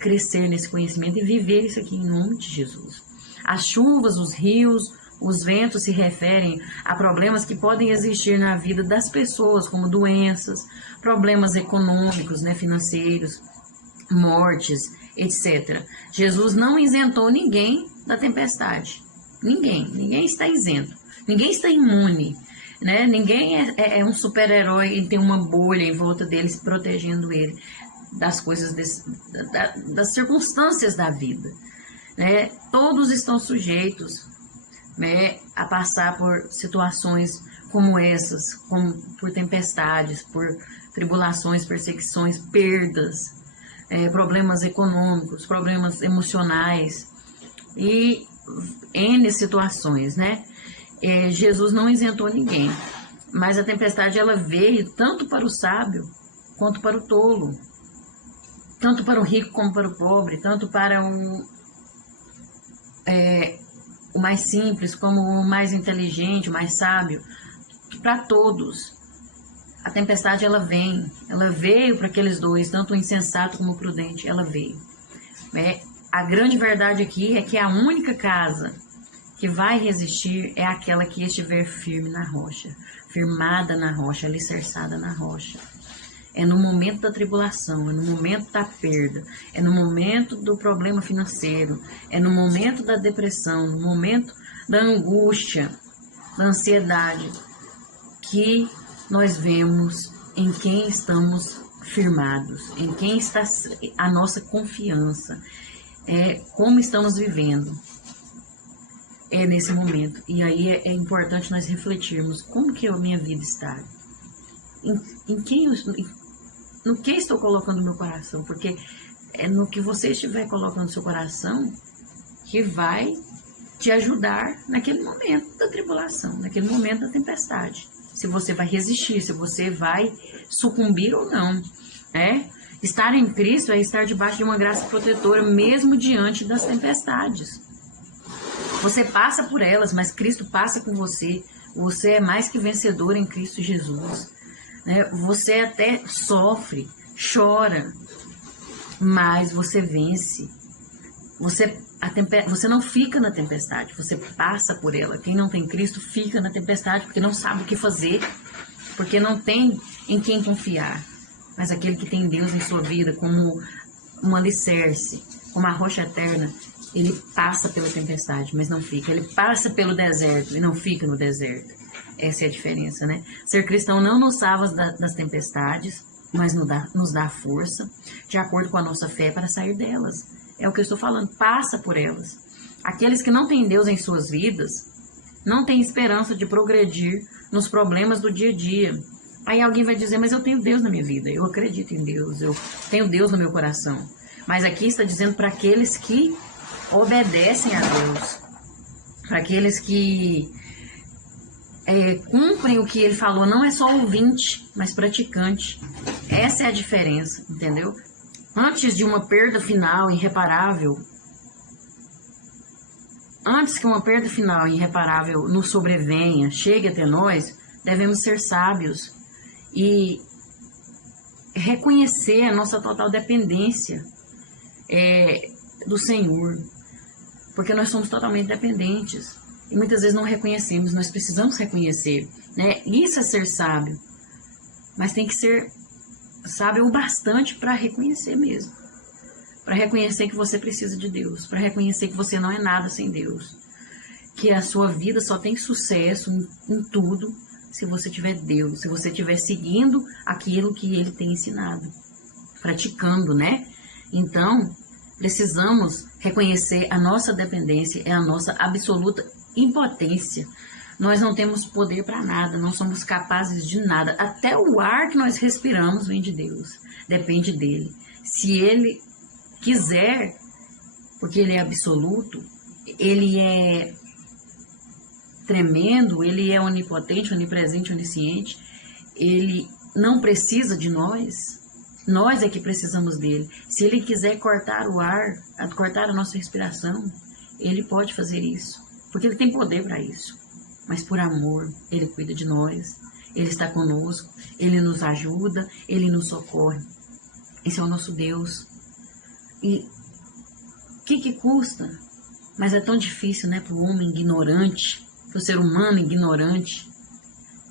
crescer nesse conhecimento e viver isso aqui em nome de Jesus. As chuvas, os rios, os ventos se referem a problemas que podem existir na vida das pessoas, como doenças, problemas econômicos, financeiros, mortes, etc. Jesus não isentou ninguém da tempestade. Ninguém está isento. Ninguém está imune. Ninguém é um super-herói e tem uma bolha em volta dele protegendo ele das coisas, das circunstâncias da vida. Todos estão sujeitos a passar por situações como essas, por tempestades, por tribulações, perseguições, perdas, problemas econômicos, problemas emocionais e N situações, Jesus não isentou ninguém, mas a tempestade ela veio tanto para o sábio quanto para o tolo. tanto para o rico como para o pobre, tanto para o mais simples como o mais inteligente, o mais sábio, para todos. A tempestade, ela veio para aqueles dois, tanto o insensato como o prudente, ela veio. A grande verdade aqui é que a única casa que vai resistir é aquela que estiver firme na rocha, firmada na rocha, alicerçada na rocha. É no momento da tribulação, é no momento da perda, é no momento do problema financeiro, é no momento da depressão, no momento da angústia, da ansiedade, que nós vemos em quem estamos firmados, em quem está a nossa confiança, como estamos vivendo. É nesse momento. E aí é importante nós refletirmos como que a minha vida está. No que estou colocando meu coração? Porque é no que você estiver colocando no seu coração que vai te ajudar naquele momento da tribulação, naquele momento da tempestade. Se você vai resistir, se você vai sucumbir ou não. Estar em Cristo é estar debaixo de uma graça protetora, mesmo diante das tempestades. Você passa por elas, mas Cristo passa com você. Você é mais que vencedor em Cristo Jesus. Você até sofre, chora, mas você vence. Você não fica na tempestade, você passa por ela. Quem não tem Cristo fica na tempestade porque não sabe o que fazer, porque não tem em quem confiar. Mas aquele que tem Deus em sua vida como um alicerce, como a rocha eterna, ele passa pela tempestade, mas não fica. Ele passa pelo deserto e não fica no deserto. Essa é a diferença, né? Ser cristão não nos salva das tempestades, mas nos dá força, de acordo com a nossa fé, para sair delas. É o que eu estou falando, passa por elas. Aqueles que não têm Deus em suas vidas, não têm esperança de progredir nos problemas do dia a dia. Aí alguém vai dizer, mas eu tenho Deus na minha vida, eu acredito em Deus, eu tenho Deus no meu coração. Mas aqui está dizendo para aqueles que obedecem a Deus, para aqueles que cumprem o que ele falou, não é só ouvinte, mas praticante. Essa é a diferença, entendeu? Antes de uma perda final irreparável, antes que uma perda final irreparável nos sobrevenha, chegue até nós, devemos ser sábios e reconhecer a nossa total dependência do Senhor. Porque nós somos totalmente dependentes. E muitas vezes não reconhecemos, nós precisamos reconhecer. Isso é ser sábio. Mas tem que ser sábio o bastante para reconhecer mesmo. Para reconhecer que você precisa de Deus. Para reconhecer que você não é nada sem Deus. Que a sua vida só tem sucesso em tudo se você tiver Deus. Se você estiver seguindo aquilo que Ele tem ensinado. Praticando, Então, precisamos reconhecer a nossa dependência, a nossa absoluta impotência. Nós não temos poder para nada, não somos capazes de nada. Até o ar que nós respiramos vem de Deus, depende dele. Se ele quiser, porque ele é absoluto, ele é tremendo, ele é onipotente, onipresente, onisciente, ele não precisa de nós. Nós é que precisamos dele. Se ele quiser cortar o ar, cortar a nossa respiração, ele pode fazer isso. Porque ele tem poder para isso. Mas por amor, ele cuida de nós. Ele está conosco. Ele nos ajuda. Ele nos socorre. Esse é o nosso Deus. E o que custa? Mas é tão difícil, para o homem ignorante, para o ser humano ignorante,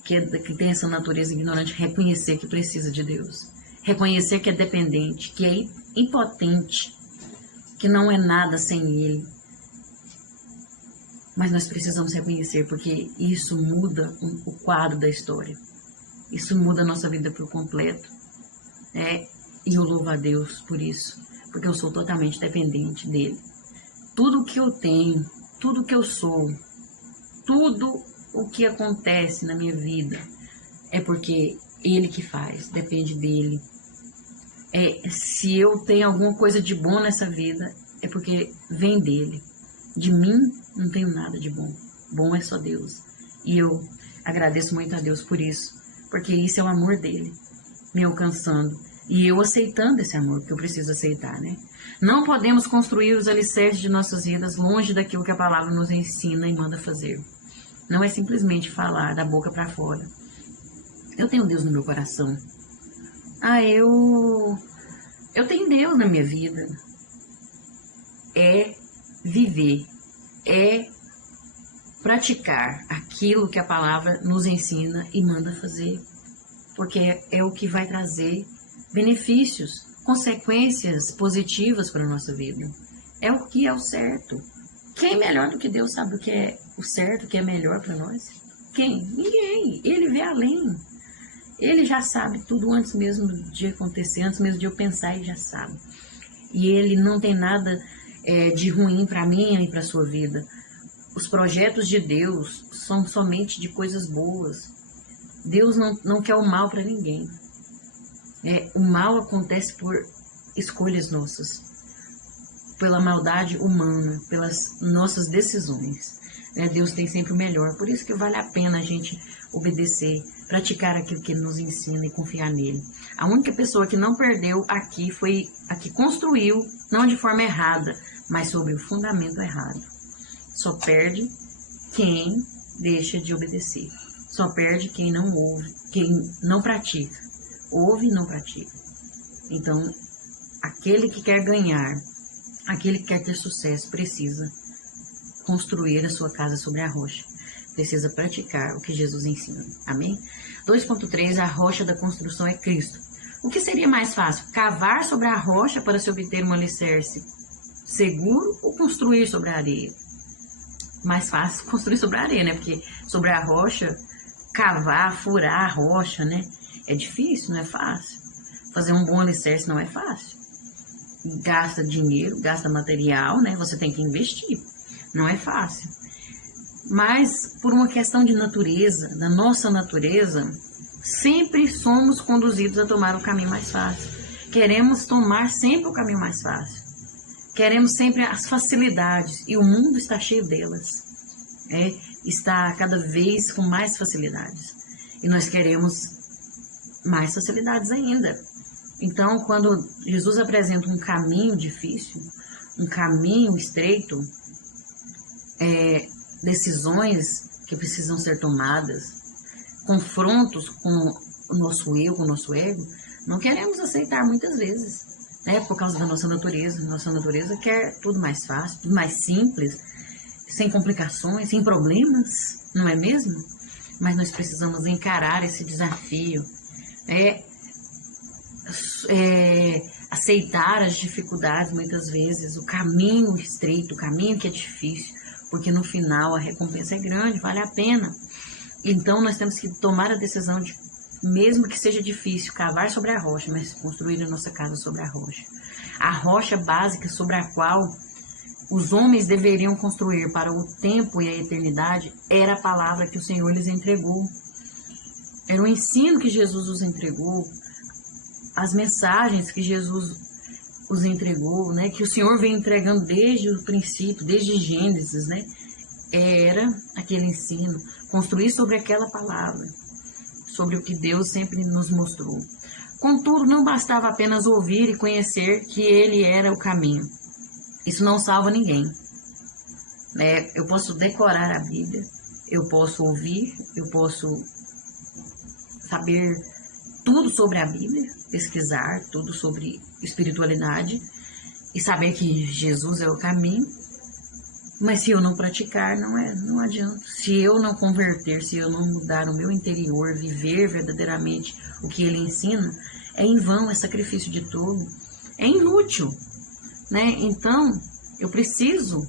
que tem essa natureza ignorante, reconhecer que precisa de Deus. Reconhecer que é dependente, que é impotente, que não é nada sem Ele. Mas nós precisamos reconhecer, porque isso muda o quadro da história. Isso muda a nossa vida por completo. E eu louvo a Deus por isso, porque eu sou totalmente dependente dEle. Tudo o que eu tenho, tudo o que eu sou, tudo o que acontece na minha vida, é porque Ele que faz, depende dEle. Se eu tenho alguma coisa de bom nessa vida, é porque vem dEle. De mim, não tenho nada de bom. Bom é só Deus. E eu agradeço muito a Deus por isso, porque isso é o amor dEle, me alcançando, E eu aceitando esse amor, que eu preciso aceitar, né? Não podemos construir os alicerces de nossas vidas longe daquilo que a palavra nos ensina e manda fazer. Não é simplesmente falar da boca para fora. Eu tenho Deus no meu coração. Eu tenho Deus na minha vida. É viver, é praticar aquilo que a palavra nos ensina e manda fazer. Porque é o que vai trazer benefícios, consequências positivas para a nossa vida. É o que é o certo. Quem melhor do que Deus sabe o que é o certo, o que é melhor para nós? Quem? Ninguém. Ele vê além. Ele já sabe tudo antes mesmo de acontecer, antes mesmo de eu pensar, ele já sabe. E ele não tem nada de ruim para mim e para a sua vida. Os projetos de Deus são somente de coisas boas. Deus não quer o mal para ninguém. O mal acontece por escolhas nossas, pela maldade humana, pelas nossas decisões. Deus tem sempre o melhor, por isso que vale a pena a gente obedecer, praticar aquilo que Ele nos ensina e confiar nele. A única pessoa que não perdeu aqui foi a que construiu, não de forma errada, mas sobre o fundamento errado. Só perde quem deixa de obedecer. Só perde quem não ouve, quem não pratica. Ouve e não pratica. Então, aquele que quer ganhar, aquele que quer ter sucesso, precisa construir a sua casa sobre a rocha. Precisa praticar o que Jesus ensina. Amém? 2.3, a rocha da construção é Cristo. O que seria mais fácil? Cavar sobre a rocha para se obter um alicerce seguro ou construir sobre a areia? Mais fácil construir sobre a areia, né? Porque sobre a rocha, cavar, furar a rocha, né? É difícil, não é fácil. Fazer um bom alicerce não é fácil. Gasta dinheiro, gasta material, né? Você tem que investir. Não é fácil. Mas, por uma questão de natureza, da nossa natureza, sempre somos conduzidos a tomar o caminho mais fácil. Queremos tomar sempre o caminho mais fácil. Queremos sempre as facilidades. E o mundo está cheio delas. Está cada vez com mais facilidades. E nós queremos mais facilidades ainda. Então, quando Jesus apresenta um caminho difícil, um caminho estreito, decisões que precisam ser tomadas, confrontos com o nosso eu, com o nosso ego, não queremos aceitar muitas vezes, por causa da nossa natureza. Nossa natureza quer tudo mais fácil, tudo mais simples, sem complicações, sem problemas, não é mesmo? Mas nós precisamos encarar esse desafio, aceitar as dificuldades muitas vezes, o caminho estreito, o caminho que é difícil, porque no final a recompensa é grande, vale a pena. Então nós temos que tomar a decisão de, mesmo que seja difícil, cavar sobre a rocha, mas construir a nossa casa sobre a rocha. A rocha básica sobre a qual os homens deveriam construir para o tempo e a eternidade era a palavra que o Senhor lhes entregou. Era o ensino que Jesus os entregou, as mensagens que Jesus os entregou, né, que o Senhor vem entregando desde o princípio, desde Gênesis, né, era aquele ensino, construir sobre aquela palavra, sobre o que Deus sempre nos mostrou. Contudo, não bastava apenas ouvir e conhecer que Ele era o caminho. Isso não salva ninguém. Eu posso decorar a Bíblia, eu posso ouvir, eu posso saber tudo sobre a Bíblia, pesquisar tudo sobre espiritualidade e saber que Jesus é o caminho, mas se eu não praticar, não adianta. Se eu não converter, se eu não mudar o meu interior, viver verdadeiramente o que Ele ensina, é em vão, é sacrifício de todo, é inútil, né? Então, eu preciso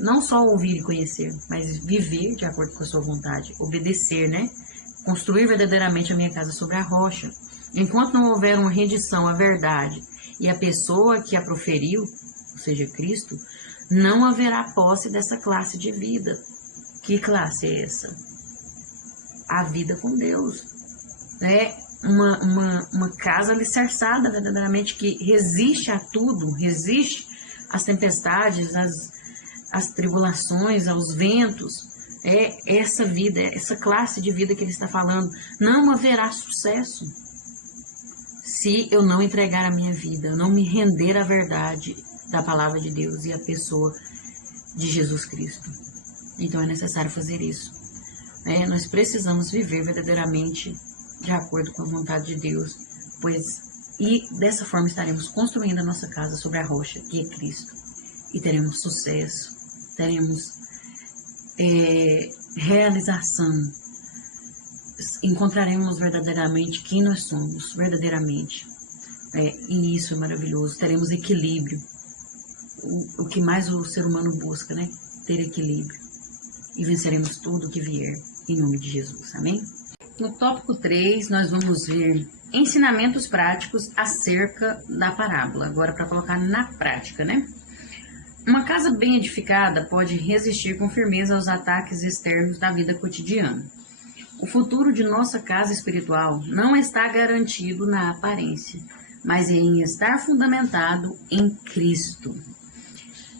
não só ouvir e conhecer, mas viver de acordo com a sua vontade, obedecer, né? Construir verdadeiramente a minha casa sobre a rocha. Enquanto não houver uma rendição à verdade e a pessoa que a proferiu, ou seja, Cristo, não haverá posse dessa classe de vida. Que classe é essa? A vida com Deus. Uma casa alicerçada verdadeiramente, que resiste a tudo, resiste às tempestades, às tribulações, aos ventos. Essa vida, essa classe de vida que ele está falando. Não haverá sucesso. se eu não entregar a minha vida, eu não me render à verdade da palavra de Deus e à pessoa de Jesus Cristo. Então é necessário fazer isso. Nós precisamos viver verdadeiramente de acordo com a vontade de Deus, e dessa forma estaremos construindo a nossa casa sobre a rocha, que é Cristo, e teremos sucesso, teremos realização, encontraremos verdadeiramente quem nós somos, verdadeiramente, e isso é maravilhoso. Teremos equilíbrio, o que mais o ser humano busca, né? Ter equilíbrio, e venceremos tudo o que vier, em nome de Jesus, amém? No tópico 3, nós vamos ver ensinamentos práticos acerca da parábola, agora para colocar na prática, né? Uma casa bem edificada pode resistir com firmeza aos ataques externos da vida cotidiana. O futuro de nossa casa espiritual não está garantido na aparência, mas em estar fundamentado em Cristo.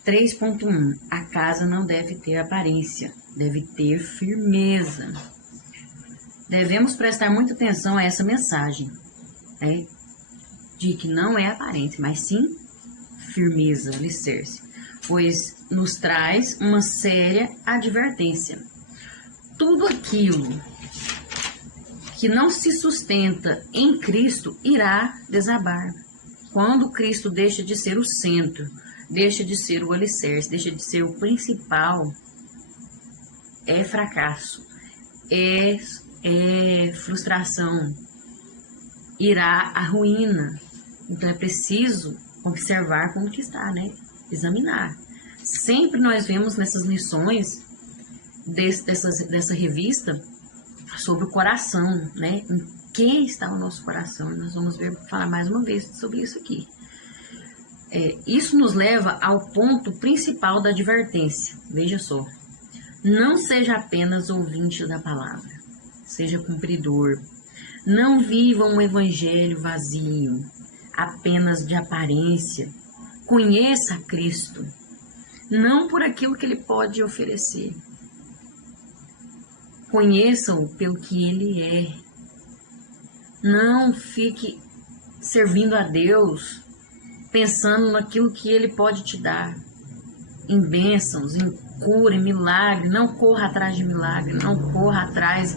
3.1. A casa não deve ter aparência, deve ter firmeza. Devemos prestar muita atenção a essa mensagem, de que não é aparência, mas sim firmeza, alicerce, pois nos traz uma séria advertência. Tudo aquilo que não se sustenta em Cristo irá desabar. Quando Cristo deixa de ser o centro, deixa de ser o alicerce, deixa de ser o principal, é fracasso, é frustração, irá à ruína. Então é preciso observar como que está, né? Examinar. Sempre nós vemos nessas lições dessa revista sobre o coração, né? Em quem está o nosso coração. Nós vamos falar mais uma vez sobre isso aqui. Isso nos leva ao ponto principal da advertência. Veja só. Não seja apenas ouvinte da palavra, seja cumpridor. Não viva um evangelho vazio, apenas de aparência. Conheça a Cristo, não por aquilo que Ele pode oferecer. Conheça-o pelo que Ele é. Não fique servindo a Deus pensando naquilo que Ele pode te dar, em bênçãos, em cura, em milagre. Não corra atrás de milagre, não corra atrás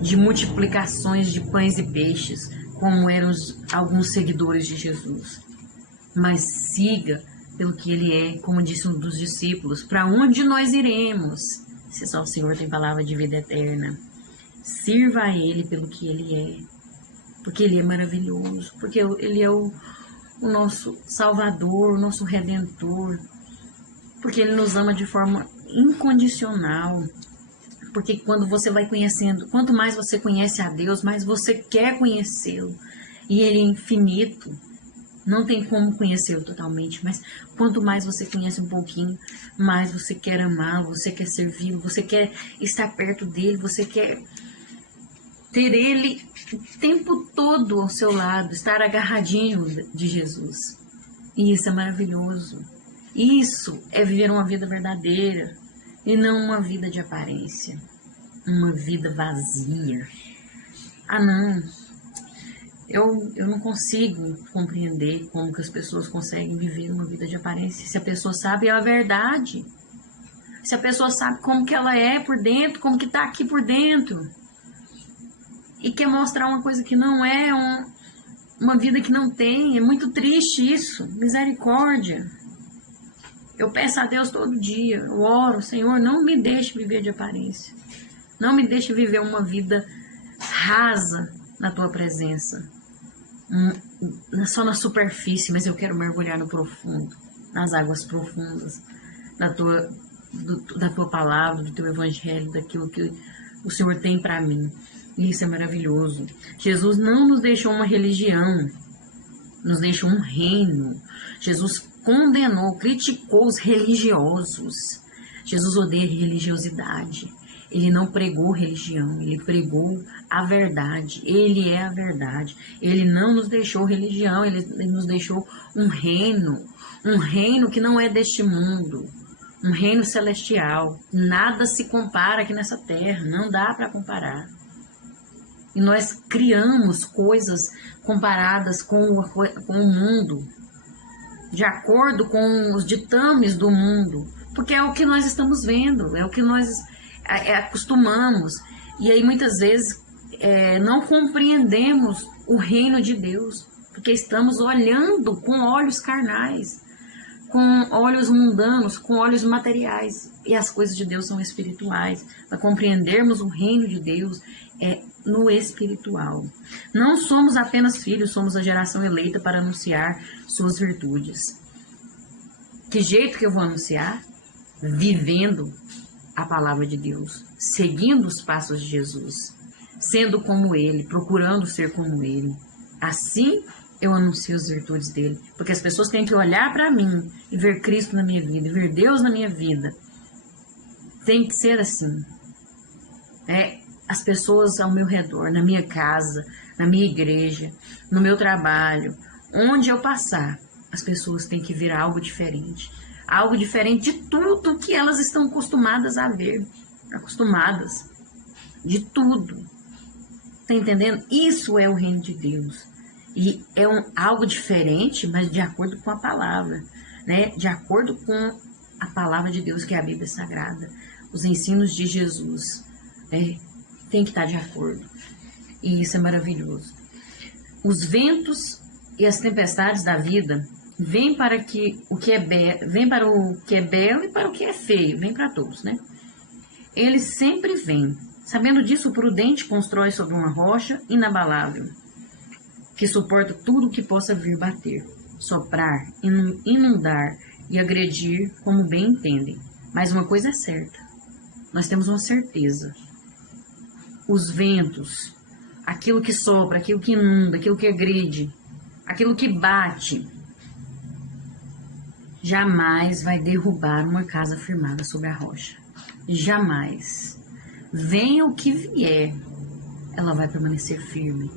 de multiplicações de pães e peixes, como eram alguns seguidores de Jesus. Mas siga pelo que Ele é, como disse um dos discípulos: para onde nós iremos, se só o Senhor tem palavra de vida eterna? Sirva a Ele pelo que Ele é, porque Ele é maravilhoso, porque Ele é o nosso Salvador, o nosso Redentor, porque Ele nos ama de forma incondicional. Porque quando você vai conhecendo, quanto mais você conhece a Deus, mais você quer conhecê-lo. E Ele é infinito, não tem como conhecê-lo totalmente, mas quanto mais você conhece um pouquinho, mais você quer amá-lo, você quer servi-lo, você quer estar perto dele, você quer ter Ele o tempo todo ao seu lado, estar agarradinho de Jesus. E isso é maravilhoso. Isso é viver uma vida verdadeira e não uma vida de aparência, uma vida vazia. Não, eu não consigo compreender como que as pessoas conseguem viver uma vida de aparência. Se a pessoa sabe a verdade, se a pessoa sabe como que ela é por dentro, como que está aqui por dentro, e quer mostrar uma coisa que não é, uma vida que não tem, é muito triste isso. Misericórdia. Eu peço a Deus todo dia, eu oro: Senhor, não me deixe viver de aparência. Não me deixe viver uma vida rasa na Tua presença. Só na superfície, mas eu quero mergulhar no profundo, nas águas profundas da Tua palavra, do Teu Evangelho, daquilo que o Senhor tem para mim. Isso é maravilhoso. Jesus não nos deixou uma religião, nos deixou um reino. Jesus condenou, criticou os religiosos. Jesus odeia religiosidade. Ele não pregou religião, ele pregou a verdade. Ele é a verdade. Ele não nos deixou religião, ele nos deixou um reino que não é deste mundo, um reino celestial. Nada se compara aqui nessa terra, não dá para comparar. E nós criamos coisas comparadas com o mundo, de acordo com os ditames do mundo, porque é o que nós estamos vendo, é o que nós acostumamos. E aí muitas vezes não compreendemos o reino de Deus, porque estamos olhando com olhos carnais, com olhos mundanos, com olhos materiais. E as coisas de Deus são espirituais. Para compreendermos o reino de Deus no espiritual. Não somos apenas filhos, somos a geração eleita para anunciar suas virtudes. Que jeito que eu vou anunciar? Vivendo a palavra de Deus, seguindo os passos de Jesus, sendo como Ele, procurando ser como Ele. Assim eu anuncio as virtudes dele, porque as pessoas têm que olhar para mim e ver Cristo na minha vida, e ver Deus na minha vida. Tem que ser assim. As pessoas ao meu redor, na minha casa, na minha igreja, no meu trabalho, onde eu passar, as pessoas têm que ver algo diferente de tudo que elas estão acostumadas a ver, acostumadas, de tudo. Tá entendendo? Isso é o reino de Deus. E é algo diferente, mas de acordo com a palavra, né? De acordo com a palavra de Deus, que é a Bíblia Sagrada, os ensinos de Jesus, tem que estar de acordo. E isso é maravilhoso. Os ventos e as tempestades da vida vêm para o que é belo e para o que é feio, vêm para todos, né? Eles sempre vêm. Sabendo disso, o prudente constrói sobre uma rocha inabalável, que suporta tudo que possa vir bater, soprar, inundar e agredir como bem entendem. Mas uma coisa é certa, nós temos uma certeza. Os ventos, aquilo que sopra, aquilo que inunda, aquilo que agride, aquilo que bate, jamais vai derrubar uma casa firmada sobre a rocha. Jamais. Venha o que vier, ela vai permanecer firme.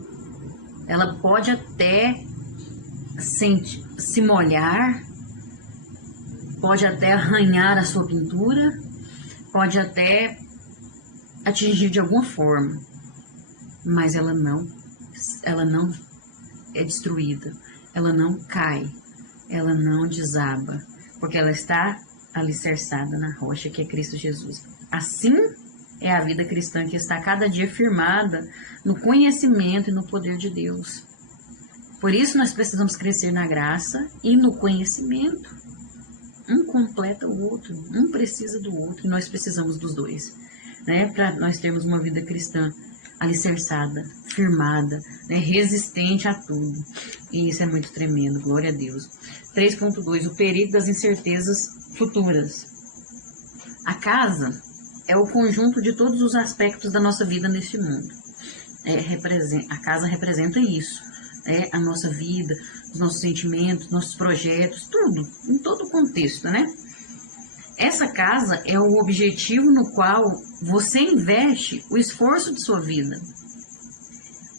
Ela pode até se molhar, pode até arranhar a sua pintura, pode até atingir de alguma forma, mas ela não é destruída, ela não cai, ela não desaba, porque ela está alicerçada na rocha que é Cristo Jesus. Assim é a vida cristã, que está cada dia firmada no conhecimento e no poder de Deus. Por isso nós precisamos crescer na graça e no conhecimento. Um completa o outro, um precisa do outro, e nós precisamos dos dois, né? Para nós termos uma vida cristã alicerçada, firmada, né? Resistente a tudo. E isso é muito tremendo, glória a Deus. 3.2, o perigo das incertezas futuras. A casa é o conjunto de todos os aspectos da nossa vida neste mundo. A casa representa isso, a nossa vida, os nossos sentimentos, nossos projetos, tudo, em todo o contexto, né? Essa casa é o objetivo no qual você investe o esforço de sua vida.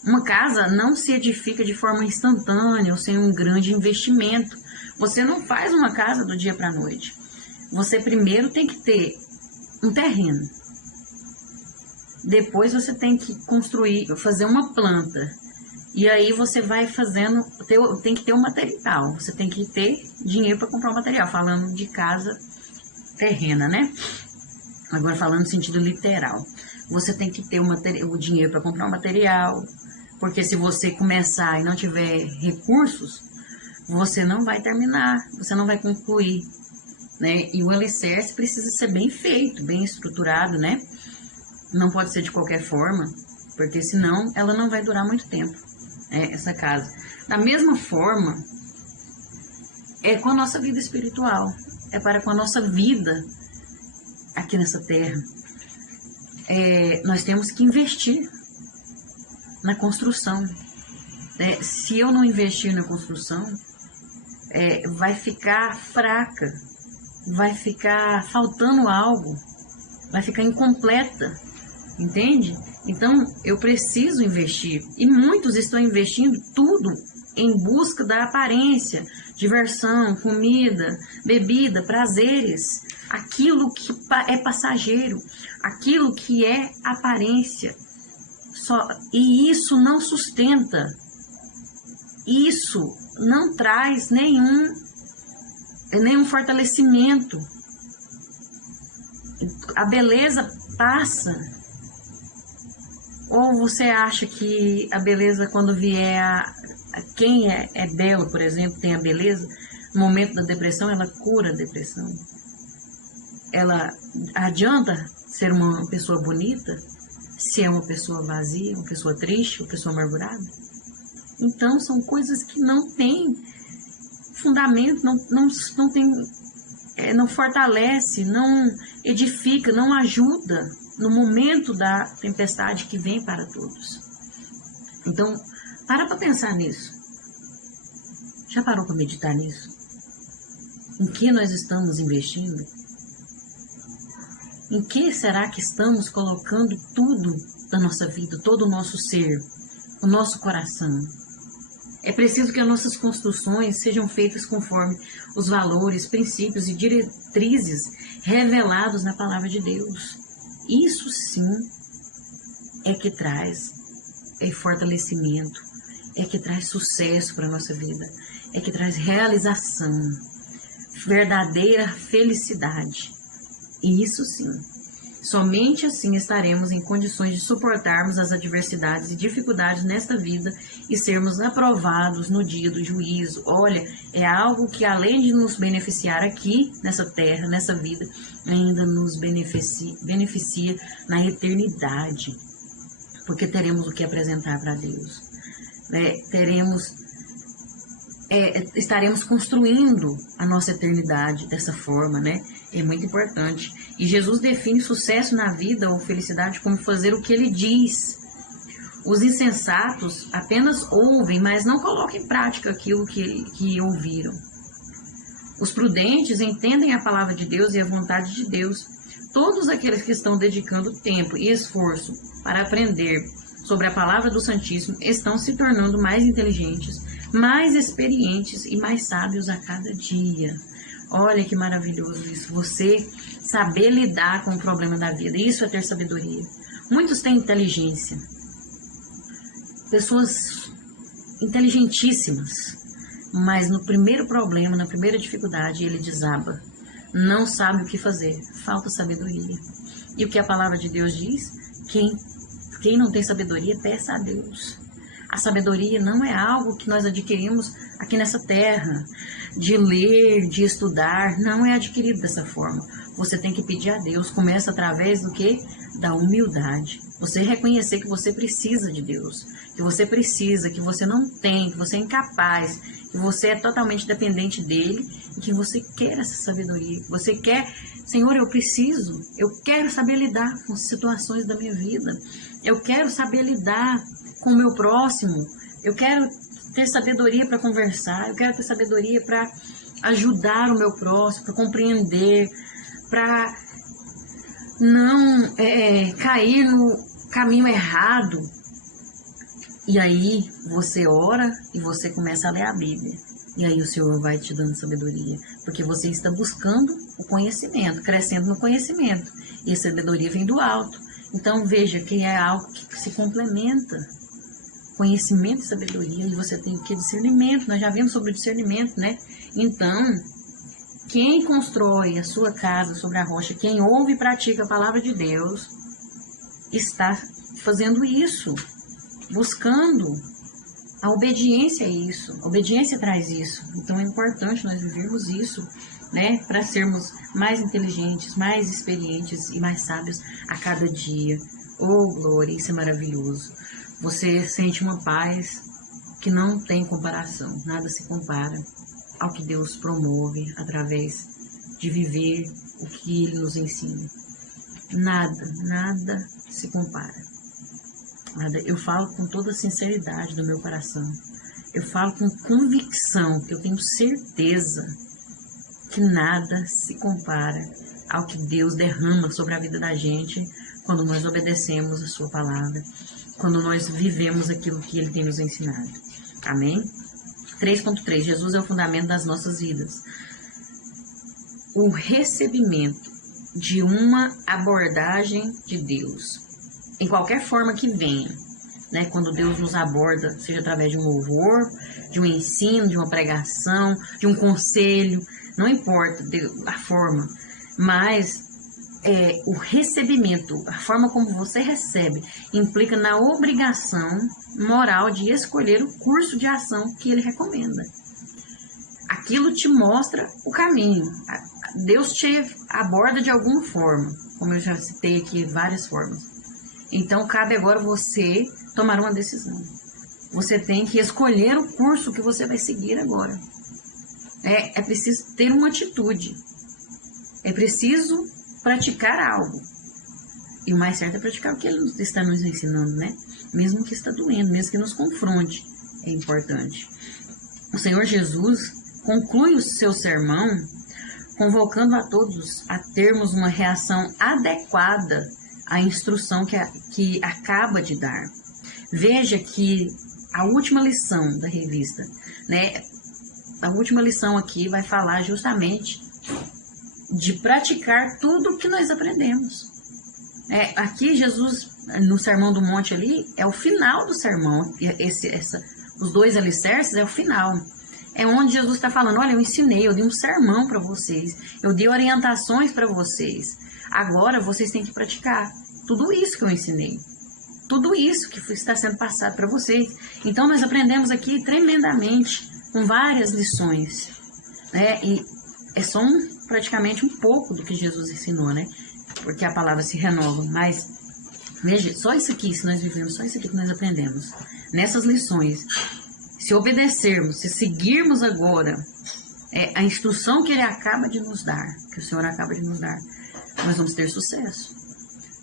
Uma casa não se edifica de forma instantânea ou sem um grande investimento. Você não faz uma casa do dia para a noite. Você primeiro tem que ter um terreno. Depois você tem que fazer uma planta. E aí você vai fazendo, tem que ter um material. Você tem que ter dinheiro para comprar o material, falando de casa terrena, né? Agora falando no sentido literal. Você tem que ter o dinheiro para comprar o material, porque se você começar e não tiver recursos, você não vai terminar, você não vai concluir, né? E o alicerce precisa ser bem feito, bem estruturado, né? Não pode ser de qualquer forma, porque senão ela não vai durar muito tempo, essa casa. Da mesma forma, é com a nossa vida espiritual, é para com a nossa vida aqui nessa terra. Nós temos que investir na construção. Se eu não investir na construção, vai ficar fraca, vai ficar faltando algo, vai ficar incompleta, entende? Então, eu preciso investir, e muitos estão investindo tudo em busca da aparência, diversão, comida, bebida, prazeres, aquilo que é passageiro, aquilo que é aparência, E isso não sustenta, isso não traz nenhum fortalecimento. A beleza passa. Ou você acha que a beleza, quando vier quem é belo, por exemplo, tem a beleza, no momento da depressão, ela cura a depressão. Ela adianta ser uma pessoa bonita se é uma pessoa vazia, uma pessoa triste, uma pessoa amargurada? Então, são coisas que não têm fundamento, não fortalece, não edifica, não ajuda no momento da tempestade que vem para todos. Então, para pensar nisso. Já parou para meditar nisso? Em que nós estamos investindo? Em que será que estamos colocando tudo da nossa vida, todo o nosso ser, o nosso coração? É preciso que as nossas construções sejam feitas conforme os valores, princípios e diretrizes revelados na palavra de Deus. Isso sim é que traz fortalecimento, é que traz sucesso para a nossa vida, é que traz realização, verdadeira felicidade. E isso sim, somente assim estaremos em condições de suportarmos as adversidades e dificuldades nesta vida e sermos aprovados no dia do juízo. Olha, é algo que além de nos beneficiar aqui nessa terra, nessa vida, ainda nos beneficia na eternidade, porque teremos o que apresentar para Deus, né? Estaremos construindo a nossa eternidade dessa forma, né? É muito importante. E Jesus define sucesso na vida ou felicidade como fazer o que ele diz. Os insensatos apenas ouvem, mas não colocam em prática aquilo que ouviram. Os prudentes entendem a palavra de Deus e a vontade de Deus. Todos aqueles que estão dedicando tempo e esforço para aprender sobre a palavra do Santíssimo estão se tornando mais inteligentes, mais experientes e mais sábios a cada dia. Olha que maravilhoso isso, você saber lidar com o problema da vida, isso é ter sabedoria. Muitos têm inteligência, pessoas inteligentíssimas, mas no primeiro problema, na primeira dificuldade, ele desaba, não sabe o que fazer, falta sabedoria. E o que a palavra de Deus diz? Quem não tem sabedoria, peça a Deus. A sabedoria não é algo que nós adquirimos aqui nessa terra, de ler, de estudar, não é adquirido dessa forma. Você tem que pedir a Deus, começa através do quê? Da humildade. Você reconhecer que você precisa de Deus, que você precisa, que você não tem, que você é incapaz, que você é totalmente dependente dele e que você quer essa sabedoria, que você quer, Senhor, eu quero saber lidar com as situações da minha vida, eu quero saber lidar com o meu próximo, eu quero ter sabedoria para conversar, eu quero ter sabedoria para ajudar o meu próximo, para compreender, para não cair no caminho errado. E aí você ora e você começa a ler a Bíblia. E aí o Senhor vai te dando sabedoria, porque você está buscando o conhecimento, crescendo no conhecimento. E a sabedoria vem do alto. Então veja que é algo que se complementa. Conhecimento e sabedoria, e você tem que discernimento, nós já vimos sobre o discernimento, né? Então, quem constrói a sua casa sobre a rocha, quem ouve e pratica a palavra de Deus, está fazendo isso, buscando a obediência a isso, a obediência traz isso, então é importante nós vivermos isso, né? Para sermos mais inteligentes, mais experientes e mais sábios a cada dia. Oh, glória, isso é maravilhoso. Você sente uma paz que não tem comparação, nada se compara ao que Deus promove através de viver o que Ele nos ensina. Nada se compara. Nada. Eu falo com toda a sinceridade do meu coração. Eu falo com convicção, que eu tenho certeza que nada se compara ao que Deus derrama sobre a vida da gente quando nós obedecemos a sua palavra, quando nós vivemos aquilo que Ele tem nos ensinado. Amém? 3.3. Jesus é o fundamento das nossas vidas. O recebimento de uma abordagem de Deus, em qualquer forma que venha, né? Quando Deus nos aborda, seja através de um louvor, de um ensino, de uma pregação, de um conselho, não importa a forma, mas o recebimento, a forma como você recebe, implica na obrigação moral de escolher o curso de ação que ele recomenda. Aquilo te mostra o caminho. Deus te aborda de alguma forma, como eu já citei aqui, várias formas. Então, cabe agora você tomar uma decisão. Você tem que escolher o curso que você vai seguir agora. É preciso ter uma atitude. É preciso praticar algo. E o mais certo é praticar o que ele está nos ensinando, né? Mesmo que está doendo, mesmo que nos confronte. É importante. O Senhor Jesus conclui o seu sermão convocando a todos a termos uma reação adequada à instrução que acaba de dar. Veja que a última lição da revista, né? A última lição aqui vai falar justamente de praticar tudo o que nós aprendemos. Aqui Jesus, no Sermão do Monte ali, é o final do sermão. Os 2 alicerces é o final. É onde Jesus está falando, olha, eu ensinei, eu dei um sermão para vocês, eu dei orientações para vocês. Agora vocês têm que praticar tudo isso que eu ensinei. Tudo isso que está sendo passado para vocês. Então nós aprendemos aqui tremendamente, com várias lições, né? E é só praticamente um pouco do que Jesus ensinou, né? Porque a palavra se renova. Mas, veja, só isso aqui, se nós vivemos, só isso aqui que nós aprendemos. Nessas lições, se obedecermos, se seguirmos agora a instrução que ele acaba de nos dar, que o Senhor acaba de nos dar, nós vamos ter sucesso.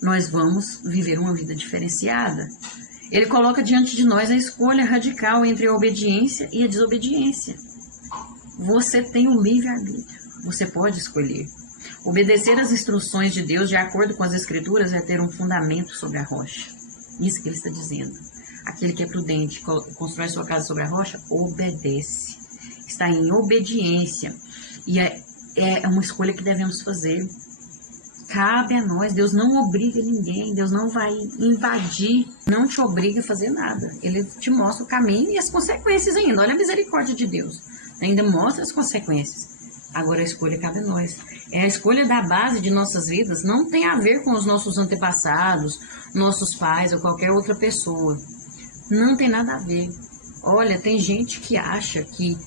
Nós vamos viver uma vida diferenciada. Ele coloca diante de nós a escolha radical entre a obediência e a desobediência. Você tem o livre-arbítrio. Você pode escolher. Obedecer às instruções de Deus de acordo com as Escrituras é ter um fundamento sobre a rocha. Isso que ele está dizendo. Aquele que é prudente, constrói sua casa sobre a rocha, obedece. Está em obediência. E é uma escolha que devemos fazer. Cabe a nós. Deus não obriga ninguém. Deus não vai invadir. Não te obriga a fazer nada. Ele te mostra o caminho e as consequências ainda. Olha a misericórdia de Deus. Ainda mostra as consequências. Agora a escolha cabe a nós. A escolha da base de nossas vidas não tem a ver com os nossos antepassados, nossos pais ou qualquer outra pessoa. Não tem nada a ver. Olha, tem gente que acha que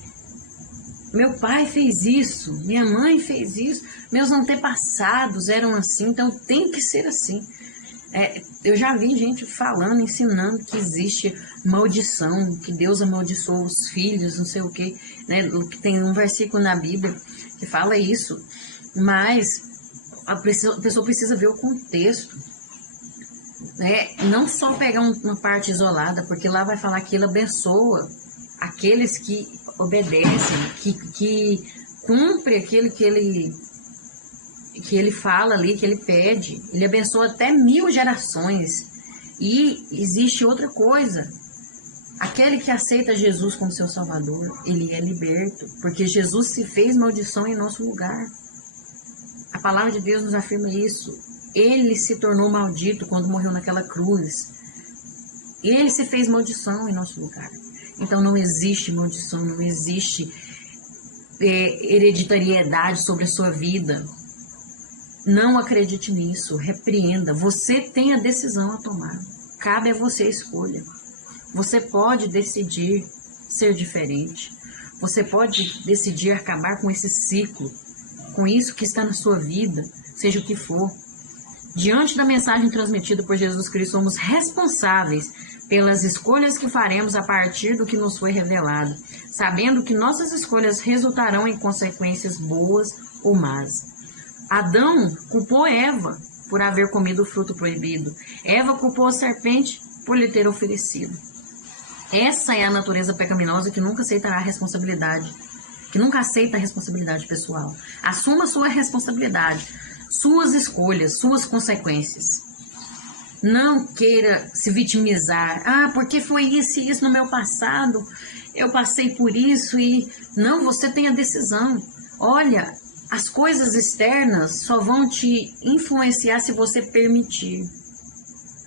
meu pai fez isso, minha mãe fez isso, meus antepassados eram assim, então tem que ser assim. Eu já vi gente falando, ensinando que existe maldição, que Deus amaldiçoou os filhos, não sei o quê, né? Tem um versículo na Bíblia que fala isso, mas a pessoa precisa ver o contexto. Não só pegar uma parte isolada, porque lá vai falar que ele abençoa aqueles que obedecem, que cumpre aquilo que ele fala ali, que ele pede. Ele abençoa até 1000 gerações. E existe outra coisa. Aquele que aceita Jesus como seu Salvador, ele é liberto, porque Jesus se fez maldição em nosso lugar. A palavra de Deus nos afirma isso. Ele se tornou maldito quando morreu naquela cruz. Ele se fez maldição em nosso lugar. Então não existe maldição, não existe hereditariedade sobre a sua vida. Não acredite nisso, repreenda. Você tem a decisão a tomar. Cabe a você a escolha. Você pode decidir ser diferente. Você pode decidir acabar com esse ciclo, com isso que está na sua vida, seja o que for. Diante da mensagem transmitida por Jesus Cristo, somos responsáveis pelas escolhas que faremos a partir do que nos foi revelado, sabendo que nossas escolhas resultarão em consequências boas ou más. Adão culpou Eva por haver comido o fruto proibido. Eva culpou a serpente por lhe ter oferecido. Essa é a natureza pecaminosa que nunca aceitará a responsabilidade, que nunca aceita a responsabilidade pessoal. Assuma sua responsabilidade, suas escolhas, suas consequências. Não queira se vitimizar. Porque foi isso e isso no meu passado. Eu passei por isso e... Não, você tem a decisão. Olha, as coisas externas só vão te influenciar se você permitir.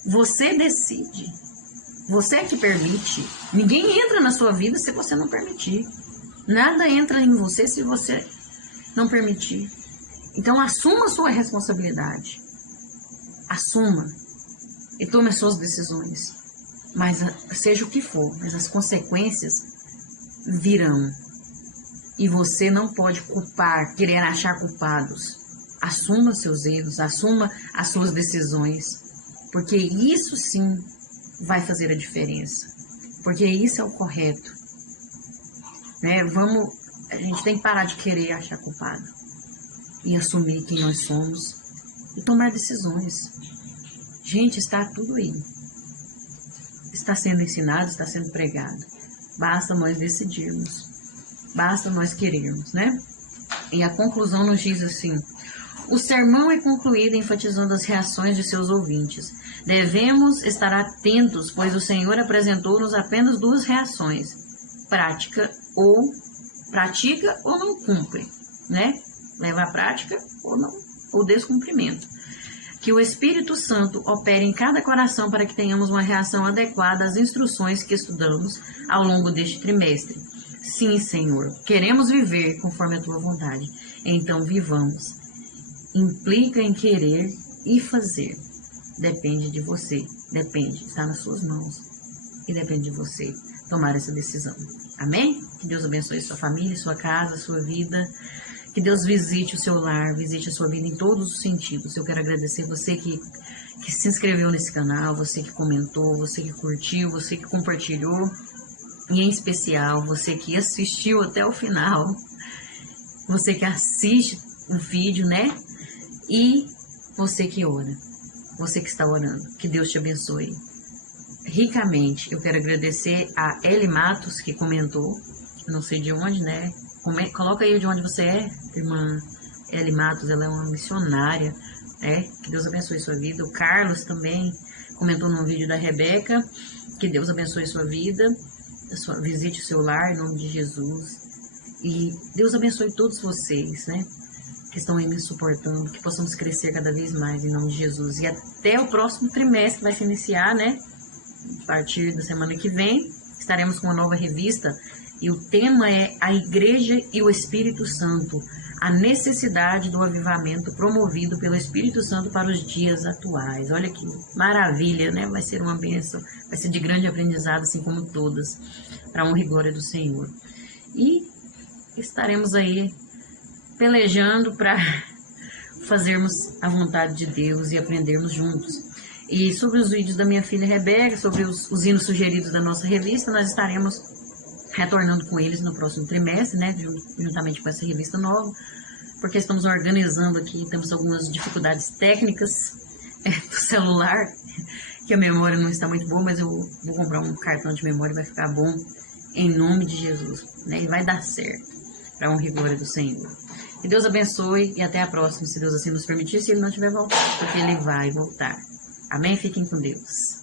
Você decide. Você é que permite. Ninguém entra na sua vida se você não permitir. Nada entra em você se você não permitir. Então, assuma a sua responsabilidade. Assuma. E tome as suas decisões. Mas seja o que for, mas as consequências virão. E você não pode culpar, querer achar culpados. Assuma seus erros, assuma as suas decisões. Porque isso sim vai fazer a diferença. Porque isso é o correto. Né? A gente tem que parar de querer achar culpado. E assumir quem nós somos. E tomar decisões. Gente, está tudo aí. Está sendo ensinado, está sendo pregado. Basta nós decidirmos. Basta nós querermos, né? E a conclusão nos diz assim: o sermão é concluído enfatizando as reações de seus ouvintes. Devemos estar atentos, pois o Senhor apresentou-nos apenas duas reações: pratica ou não cumpre, né? Leva à prática ou não, ou descumprimento. Que o Espírito Santo opere em cada coração para que tenhamos uma reação adequada às instruções que estudamos ao longo deste trimestre. Sim, Senhor, queremos viver conforme a Tua vontade. Então, vivamos. Implica em querer e fazer. Depende de você. Depende, está nas suas mãos. E depende de você tomar essa decisão. Amém? Que Deus abençoe sua família, sua casa, sua vida. Que Deus visite o seu lar, visite a sua vida em todos os sentidos. Eu quero agradecer você que se inscreveu nesse canal, você que comentou, você que curtiu, você que compartilhou. E em especial, você que assistiu até o final. Você que assiste o vídeo, né? E você que ora. Você que está orando. Que Deus te abençoe ricamente. Eu quero agradecer a Eli Matos, que comentou. Não sei de onde, né? Coloca aí de onde você é, irmã Eli Matos. Ela é uma missionária, né? Que Deus abençoe sua vida. O Carlos também comentou num vídeo da Rebeca. Que Deus abençoe sua vida. Visite o seu lar em nome de Jesus. E Deus abençoe todos vocês, né? Que estão aí me suportando. Que possamos crescer cada vez mais em nome de Jesus. E até o próximo trimestre que vai se iniciar, né? A partir da semana que vem, estaremos com uma nova revista. E o tema é a Igreja e o Espírito Santo. A necessidade do avivamento promovido pelo Espírito Santo para os dias atuais. Olha que maravilha, né? Vai ser uma bênção, vai ser de grande aprendizado, assim como todas, para a honra e glória do Senhor. E estaremos aí pelejando para fazermos a vontade de Deus e aprendermos juntos. E sobre os vídeos da minha filha Rebeca, sobre os hinos sugeridos da nossa revista, nós estaremos retornando com eles no próximo trimestre, né, juntamente com essa revista nova, porque estamos organizando aqui, temos algumas dificuldades técnicas do celular, que a memória não está muito boa, mas eu vou comprar um cartão de memória e vai ficar bom, em nome de Jesus, né, e vai dar certo, para a honra e glória do Senhor. Que Deus abençoe e até a próxima, se Deus assim nos permitir, se Ele não tiver voltado, porque Ele vai voltar. Amém? Fiquem com Deus.